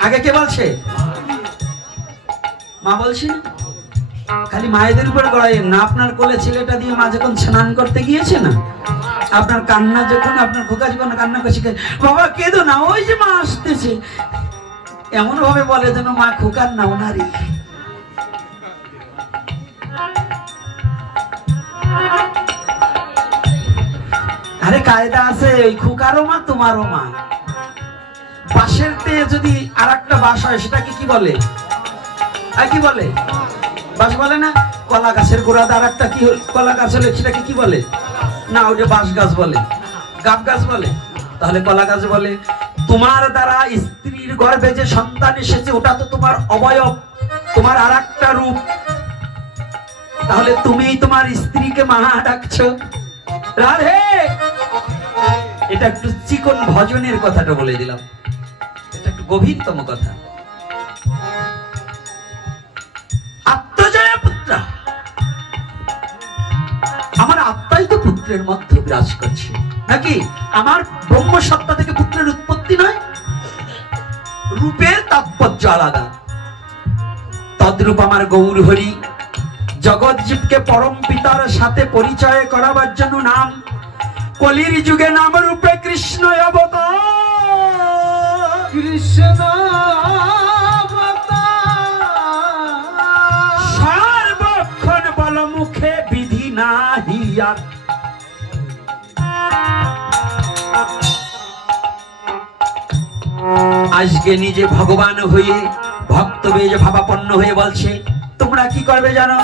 আগে কে বলছে? মা বলছি না? খালি মায়েদের উপর গড়াইয়েন না। আপনার কোলে ছেলেটা দিয়ে মা যখন স্নান করতে গিয়েছে না, আপনার কান্না যখন, আপনার খোকা যখন কান্না করছে, বাবা কেঁদো না, ওই যে মা আসতেছে, এমন ভাবে বলে যেন মা খোকার না ওনারই। আরে কায়দা আছে, ওই খোকারও মা তোমারও মা। বাঁশের তে যদি আর একটা বাঁশ হয়, সেটাকে কি বলে? আর কি বলে? বাঁশ বলে না? কলা গাছের গোড়া আর একটা কি কলা গাছ হলে সেটাকে কি বলে? না, ওটা বাঁশ গাছ বলে, গাব গাছ বলে। তাহলে কলা গাছ বলে। তোমার দ্বারা স্ত্রীর গর্ভে যে সন্তান এসেছে, ওটা তো তোমার অবয়ব, তোমার আর একটা রূপ। তাহলে তুমি তোমার স্ত্রীকে মা ডাকছো, রাধে। এটা একটু চিকন ভজনের কথাটা বলে দিলাম, এটা একটু গভীরতম কথা। আত্মজয়া পুত্রা, আমার আত্মাই তো পুত্রের মধ্যে বিরাজ করছে নাকি? আমার ব্রহ্ম সত্তা থেকে পুত্রের উৎপত্তি নয়? রূপের তাৎপর্য আলাদা। তদ্রূপ আমার গৌর হরি জগৎ জীবকে পরম পিতার সাথে পরিচয় করাবার জন্য নাম কলির যুগে নাম রূপে কৃষ্ণ অবতার। কৃষ্ণ সর্বক্ষণ বল মুখে বিধি নাহিয়া, আজকে নিজে ভগবান হয়ে ভক্ত বেজ ভাবাপন্ন হয়ে বলছে, তোমরা কি করবে জানো?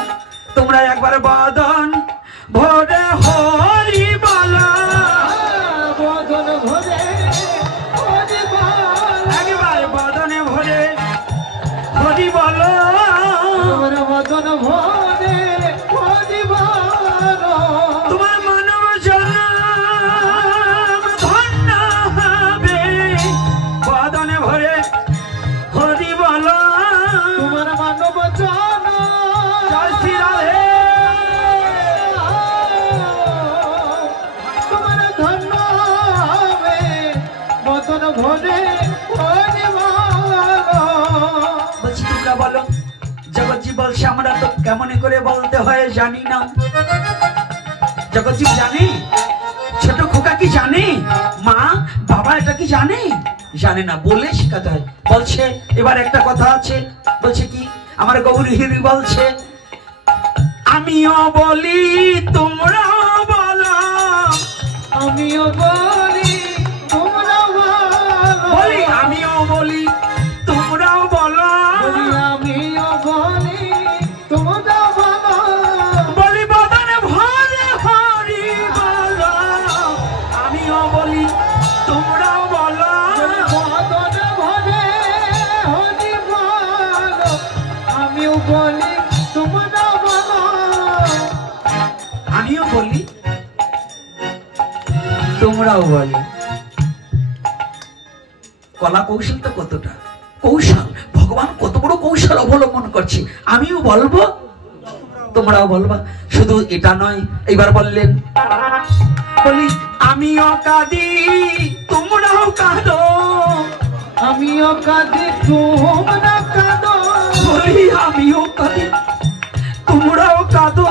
তোমরা একবার বদন ভরে হরি বলা, বদন ভরে হরি বল, একবার বদনে ভরে হরি বল, তোমার বদন ভরে হরি বল, তোমার মানব জন্ম ধন্য হবে। বদনে ভরে হরি বল, তোমার মানব জন জয় শ্রী রাধে। তোমার ধন্য হবে, বদন ভরে হরি বল। বলছি তোমরা বলো। জগৎজীব বলছে, আমরা তো কেমন করে বলতে হয় জানি না। জগৎজীব জানে? ছোট খোকা কি জানে? মা বাবা এটা কি জানে? জানে না, বলে শেখাতে হয়। বলছে এবার একটা কথা আছে, বলছে কি? আমার গৌরী হিরি বলছে, আমিও বলি তোমরাও বলো, আমিও বলি তোমরা বলো, বলি আমিও বলি তোমরা বলি, তোমরাও বলো। কলা কৌশলটা কতটা কৌশল, ভগবান কত বড় কৌশল অবলম্বন করছে। আমিও বলবো, তোমরাও বলবা। শুধু এটা নয়, এইবার বললেন, বলি আমিও কাঁদি তোমরাও কাঁদো, আমিও কাঁদি তোমরা কাঁদো, বলি আমিও কাঁদি তোমরাও কাঁদো,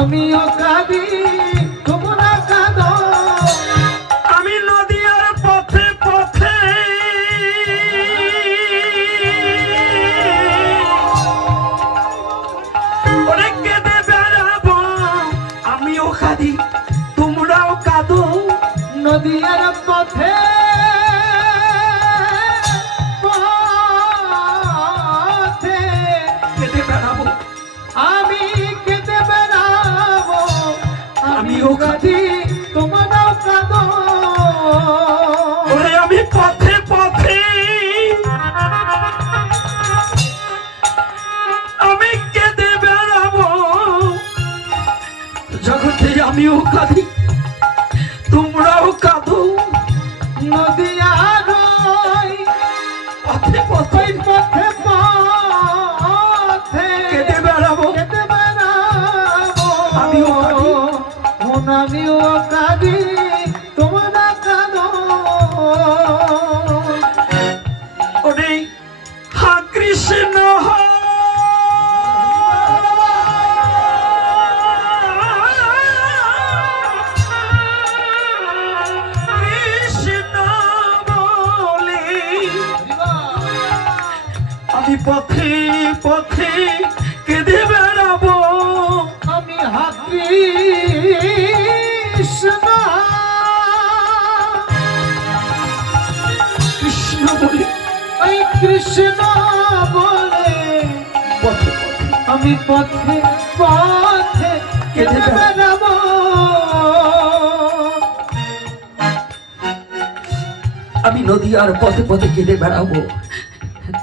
আমিও কাঁদি তোমরা কাঁদো। আমি নদীর পথে পথে ওরে কেঁদে বেড়াবো, আমিও কাঁদি তোমরাও কাঁদো, নদীর পথে পথে কেঁদে বেড়াবো, আমি কেঁদে বেড়াবো, আমিও কাঁদি তোমরাও কাঁদো। ওরে আমি পথে পথে আমি কেঁদে বেড়াবো, জগতে আমিও কাঁদি তোমরাও কাঁদো, নদীয়ার পথে পথে পথে পথে কেঁদে বেড়াবো, কেঁদে বেড়াবো, আমিও কাঁদি। আমিও কাঁদি তোমরা কাঁদো। ওরে হা কৃষ্ণ কৃষ্ণ বলে আমি পথে পথে কেঁদে বেড়াবো, আমি কৃষ্ণ কৃষ্ণ বলে ওই কৃষ্ণ বলে পথে আমি পথে পথে কেঁদে বেড়াবো। আমি নদী আর পথে পথে কেঁদে বেড়াবো,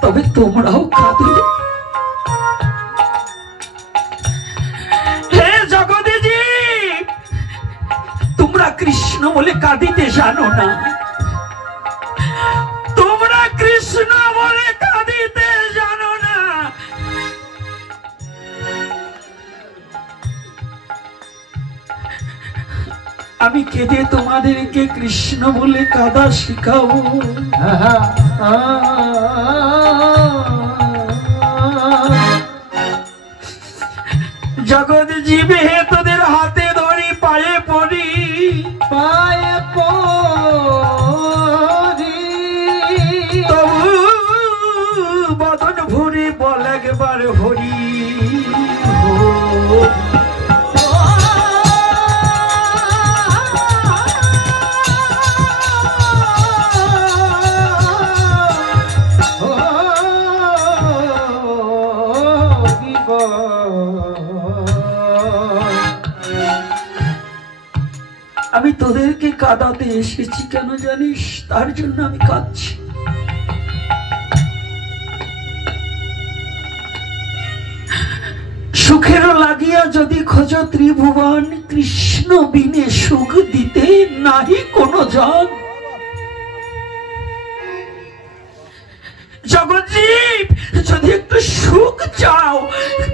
তবে তোমরাও কাঁদো। হে জগদীজি, তোমরা কৃষ্ণ বলে কাঁদিতে জানো না, তোমরা কৃষ্ণ বলে কাঁদিতে জানো না। আমি কেঁদে তোমাদেরকে কৃষ্ণ বলে কাঁদা শিখাবো। জগৎ জীবে তোদের হাতে ধরি পায়ে পড়ি, পায়ে পড়ি তবু বদন ভরি বল একবার হরি আমি তোদেরকে কাঁদাতে এসেছি কেন জানিস? তার জন্য আমি কাঁদছি। সুখের লাগিয়া যদি খোঁজ ত্রিভুবন, কৃষ্ণ বিনে সুখ দিতে নাহি কোনো জন। জগৎজীব যদি একটু সুখ চাও,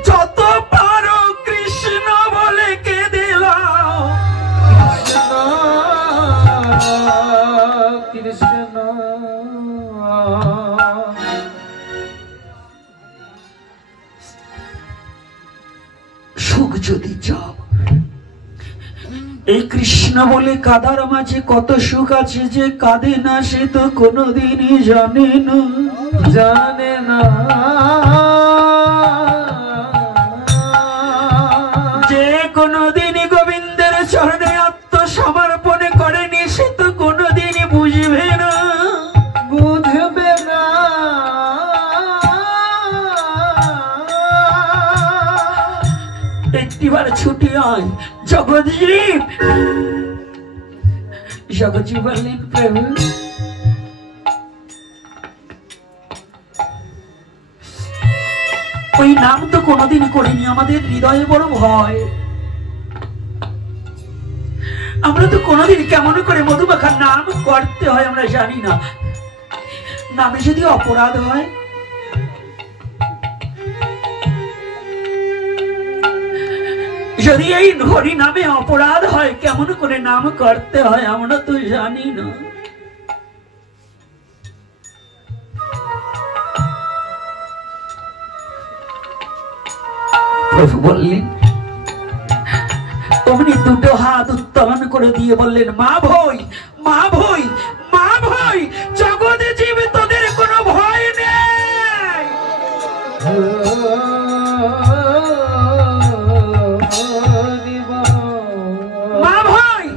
যত পারো কৃষ্ণ বলে কেঁদে লাও। কৃষ্ণ সুখ যদি চাও, এই কৃষ্ণ বলে কাদার মাঝে কত সুখ আছে, যে কাঁদে না সে তো কোনোদিনই জানে না, জানে না। যে কোনোদিনই গোবিন্দের চরণে আত্মসমর্পণ করেনি সে তো কোনোদিনই বুঝবে না, বুঝবে না। একটিবার ছুটি হয়। জগৎজীব জগৎজীব বললেন, প্রভু ওই নাম তো কোনোদিন করিনি, আমাদের হৃদয়ে বড় ভয়। আমরা তো কোনোদিন কেমন করে মধুমাখার নাম করতে হয় আমরা জানি না। নামে যদি অপরাধ হয়, যদি এই হরি নামে অপরাধ হয়, কেমন করে নাম করতে হয় আমরা তো জানি না। প্রভু বললেন, অমনি দুটো হাত উত্তোলন করে দিয়ে বললেন, মা ভয়, মা ভয়, মা ভয়, জগতে জীবে তোদের কোনো ভয় নেই। মা ভয়,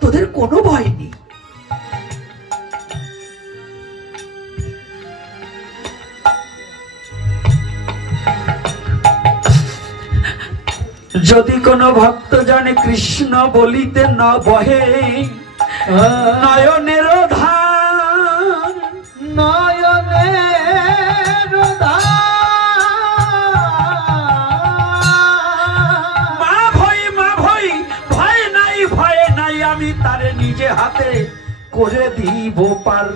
তোদের কোনো ভয় নেই। যদি কোনো ভক্ত জানে কৃষ্ণ বলিতে না বহে, নয়নের ধার, নয়নের মা ভয়, মা ভয়, ভয় নাই, ভয় নাই, আমি তারে নিজে হাতে করে দিব পার।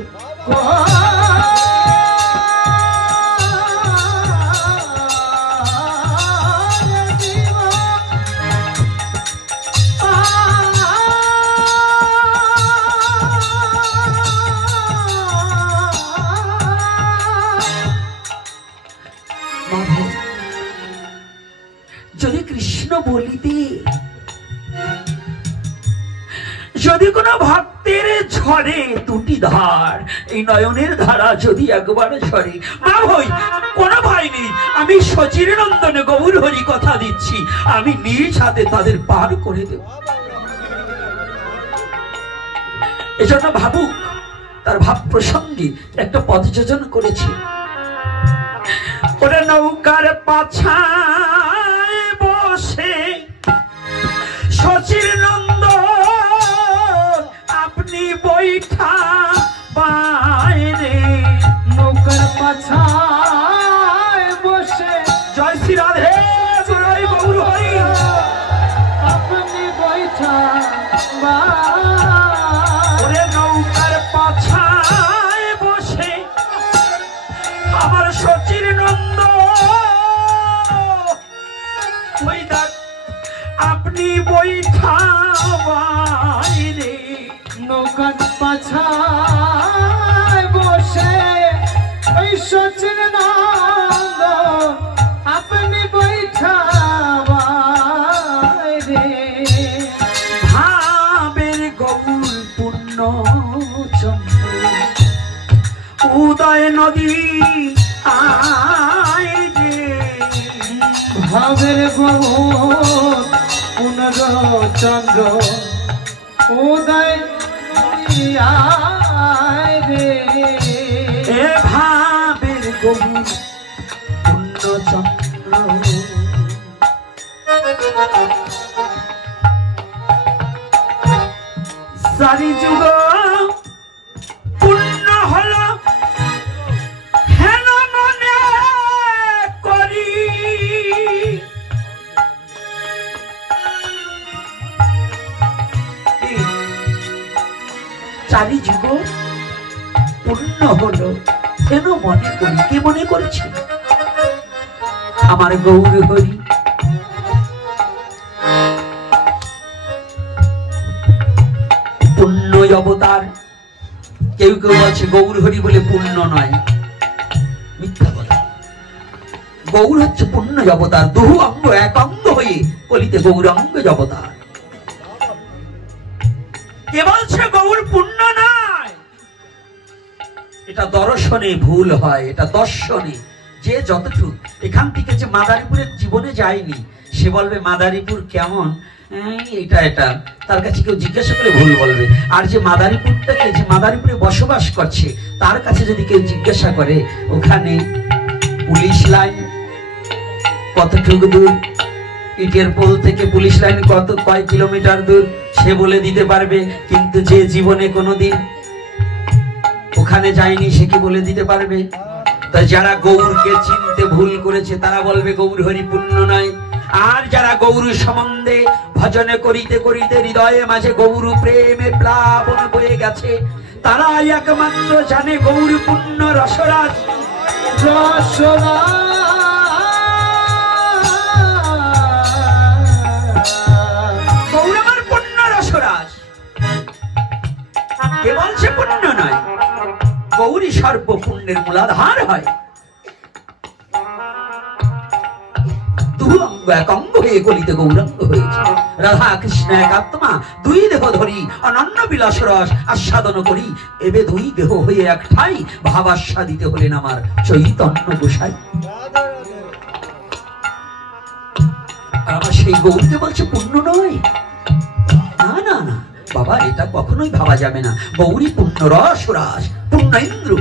যদি কৃষ্ণ বলিতে, যদি কোনো ভক্তের ঝরে দুটি ধার, এই নয়নের ধারা যদি একবার ঝরে, মা ভই কোনো ভয় নেই, আমি শচীর নন্দনে গৌর হরি কথা দিচ্ছি, আমি নিজ হাতে তাদের পার করে দেব। এজন্য ভাবুক তার ভাব প্রসঙ্গে একটা পদ যোজন করেছি। ওরা নৌকার পাছায় বসে শচীর নন্দ আপনি বৈঠা বাইরে, নৌকার পাছায় বসে জয় শ্রী রাধে জয় গৌর হরি, আপনি বৈঠা ওরে নৌকার পাছায় বসে আমার শচীর নন্দ আপনি বৈঠা বাইরে, নৌকার পাছায় বসে ওই শচীর নন্দ আপনি বৈঠা বাইরে, ভাবের গৌর পূর্ণ চন্দ্র উদয় নদী আয় যে, ভাবের গৌর পুনরচন্দ্র উদয় রে, এ ভাবের গৌর পূর্ণ চন্দ্র সারি যুগ পূর্ণ হল হেন মনে করি, চারি যুগ পূর্ণ হলো কেন মনে করি, কে মনে করেছে? আমার গৌর হরি। পূর্ণ অবতার, কেউ কেউ বলছে গৌর হরি বলে পূর্ণ নয়, মিথ্যা বলে। গৌর হচ্ছে পূর্ণ অবতার, বহু অঙ্গ এক অঙ্গ হয়ে কলিতে গৌরাঙ্গ অবতার। কে বলছে গৌর পূর্ণ নয়? এটা দর্শনে ভুল হয়, এটা দর্শনে। যে যতটুক এখান থেকে যে মাদারীপুরের জীবনে যায়নি সে বলবে মাদারীপুর কেমন, এটা এটা তার কাছে কেউ জিজ্ঞাসা করে ভুল বলবে। আর যে মাদারীপুরটাকে, যে মাদারীপুরে বসবাস করছে তার কাছে যদি কেউ জিজ্ঞাসা করে ওখানে পুলিশ লাইন কতটুকু দূর, ইটের পোল থেকে পুলিশ লাইন কত কয় কিলোমিটার দূর, সে বলে দিতে পারবে। কিন্তু যে জীবনে কোনোদিন ওখানে যায়নি সে কি বলে দিতে পারবে? তাই যারা গৌরকে চিনতে ভুল করেছে তারা বলবে গৌর হরি পূর্ণ নয়। আর যারা গৌর সম্বন্ধে ভজনে করিতে করিতে হৃদয়ে মাঝে গৌর প্রেমে প্লাবন বয়ে গেছে, তারা একমাত্র জানে গৌর পূর্ণ রসরাজ। গৌর আমার পূর্ণ রসরাজ। কেবল সে পুণ্য নয়, গৌরী সর্বপুণ্যের মূলাধার হয়। অঙ্গ এক অঙ্গ হয়ে গলিতে গৌরাঙ্গ হয়েছে। রাধা কৃষ্ণ এক আত্মা, দুই দেহ ধরি অনন্য বিলাস রস আস্বাদন করি। এবে দুই দেহ হয়ে এক ঠাই, ভাবাস্বাদিতে হলেন আমার চৈতন্য গোসাই। আমার সেই গৌরকে বলছে পুণ্য নয়। না না না বাবা, এটা কখনোই ভাবা যাবে না। গৌরী পূর্ণ রস রাস, পূর্ণ ইন্দ্র।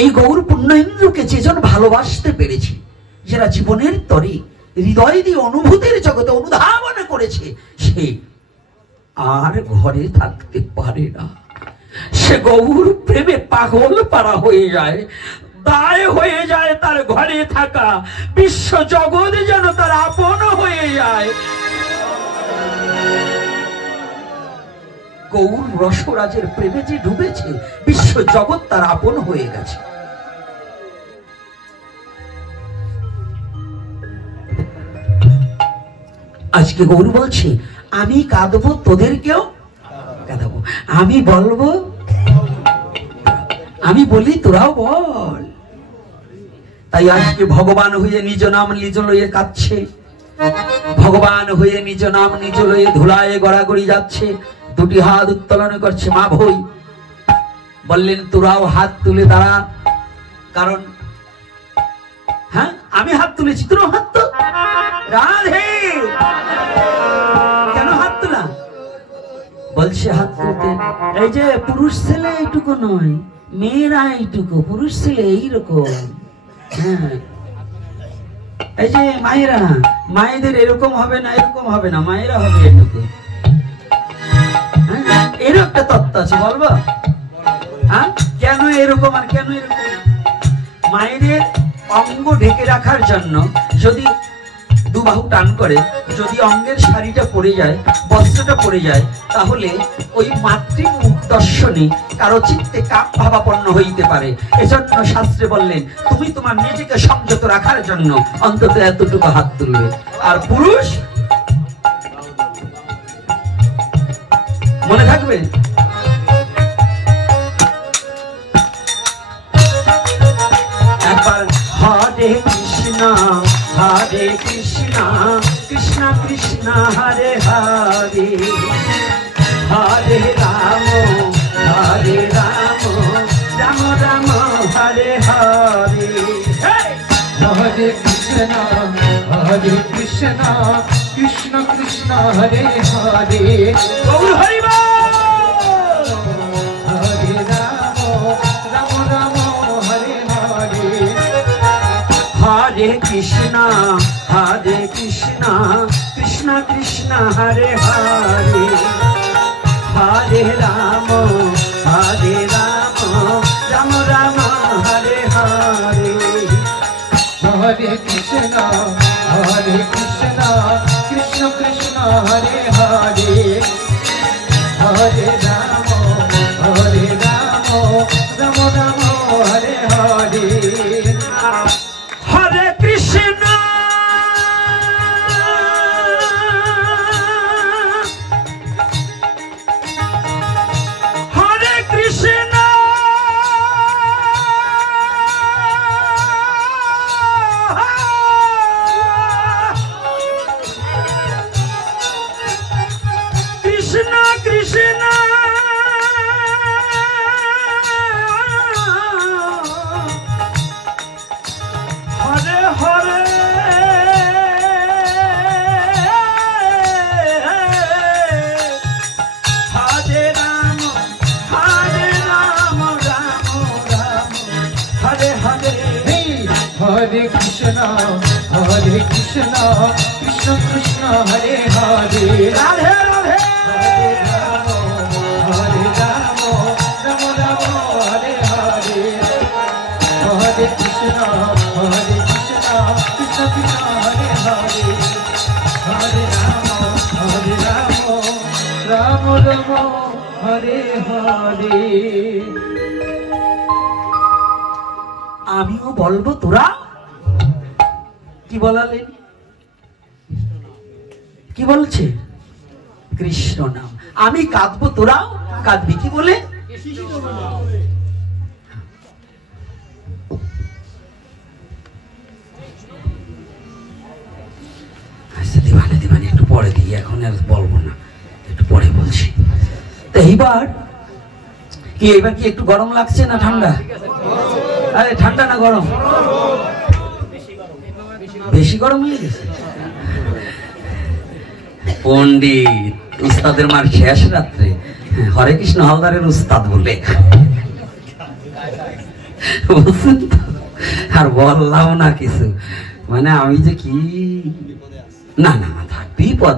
এই গৌর পূর্ণ ইন্দ্রকে যেজন ভালোবাসতে পেরেছে, যারা জীবনের তরে হৃদয় দিয়ে অনুভূতির জগতে অনুধাবন করেছে, সে আর ঘরে থাকতে পারে না। সে গৌর প্রেমে পাগল পারা হয়ে যায়, দায় হয়ে যায় তার ঘরে থাকা। বিশ্ব জগৎ যেন তার আপন হয়ে যায়। গৌর রসরাজের প্রেমে যে ডুবেছে, বিশ্ব জগৎ তার আপন হয়ে গেছে। আজকে গৌর বলছে আমি কাঁদবো, তোদেরকেও কাঁদাবো। আমি বলবো, আমি বলি তোরাও বল। তাই আজকে ভগবান হয়ে নিজ নাম নিজ লয়ে কাঁদছে, ভগবান হয়ে নিজ নাম নিজ লয়ে ধুলায় গড়াগড়ি যাচ্ছে, দুটি হাত উত্তোলন করছে। মা ভই বললেন তোরাও হাত তুলে দাঁড়া, কারণ হ্যাঁ আমি হাত তুলেছি, তোরাও হাত তো। রাধে কেন হাত তোলা? বলছে হাত তুলতে এই যে পুরুষ ছেলে এইটুকু নয়, মেয়েরা এইটুকু, পুরুষ ছেলে এইরকম। হ্যাঁ এই যে মায়েরা, মায়েদের এরকম হবে না, এরকম হবে না, মায়েরা হবে এটুকু। এরও একটা তত্ত্ব আছে, বলবো? হ্যাঁ কেন এরকম আর কেন এরকম? মায়েদের অঙ্গ ঢেকে রাখার জন্য যদি দুবাহু টান করে, যদি অঙ্গের শাড়িটা পরে যায়, বস্ত্রটা পরে যায়, তাহলে ওই মাতৃ মুখ দর্শনে কারো চিত্তে কাম ভাবাপন্ন হইতে পারে। এজন্য শাস্ত্রে বললেন তুমি তোমার নিজেকে সংযত রাখার জন্য অন্তত এতটুকু হাত তুলবে। আর পুরুষ মনে থাকবে একবার হরে কৃষ্ণ হরে কৃষ্ণ কৃষ্ণ কৃষ্ণ হরে হরে, হরে রাম রাম রাম হরে হরে। হরে কৃষ্ণ কৃষ্ণ কৃষ্ণ হরে হরে, গৌর হরি বল। হরে রাম রাম হরে হরে, হরে কৃষ্ণ কৃষ্ণ কৃষ্ণ হরে হরে, হরে রাম রাম রাম হরে হরে। হরে কৃষ্ণ কৃষ্ণ কৃষ্ণ হরে হরে, হরে রাম রাম রাম হরে হরে। হরে কৃষ্ণ হরে কৃষ্ণ কৃষ্ণ কৃষ্ণ হরে হরে, হরে রাম রাম রাম হরে হরে। হরে কৃষ্ণ কৃষ্ণ কৃষ্ণ হরে হরে, রাধে রাধে। হরে কৃষ্ণ হরে হরে হরে রাম রাম রাম হরে হরে। আমিও বলবো, তোরা কি বলালেন? কি বলছে? কৃষ্ণ নাম। আমি কাঁদবো, তোরাও কাঁদবি। কি বলে? আচ্ছা দিবানে দিবানে একটু পরে দিই, এখন আর বলবো না, একটু পরে বলছি। তো এইবার কি, এবার কি একটু গরম লাগছে না ঠান্ডা? আরে ঠান্ডা না গরম? বেশি গরম হয়ে গেছে। পণ্ডিত উস্তাদের মার শেষ রাত্রে হরে কৃষ্ণ হালদারের উস্তাদ বলে, বুঝছেন তো? আর বললাম না কিছু, মানে আমি যে কি, না না থাক বিপদ।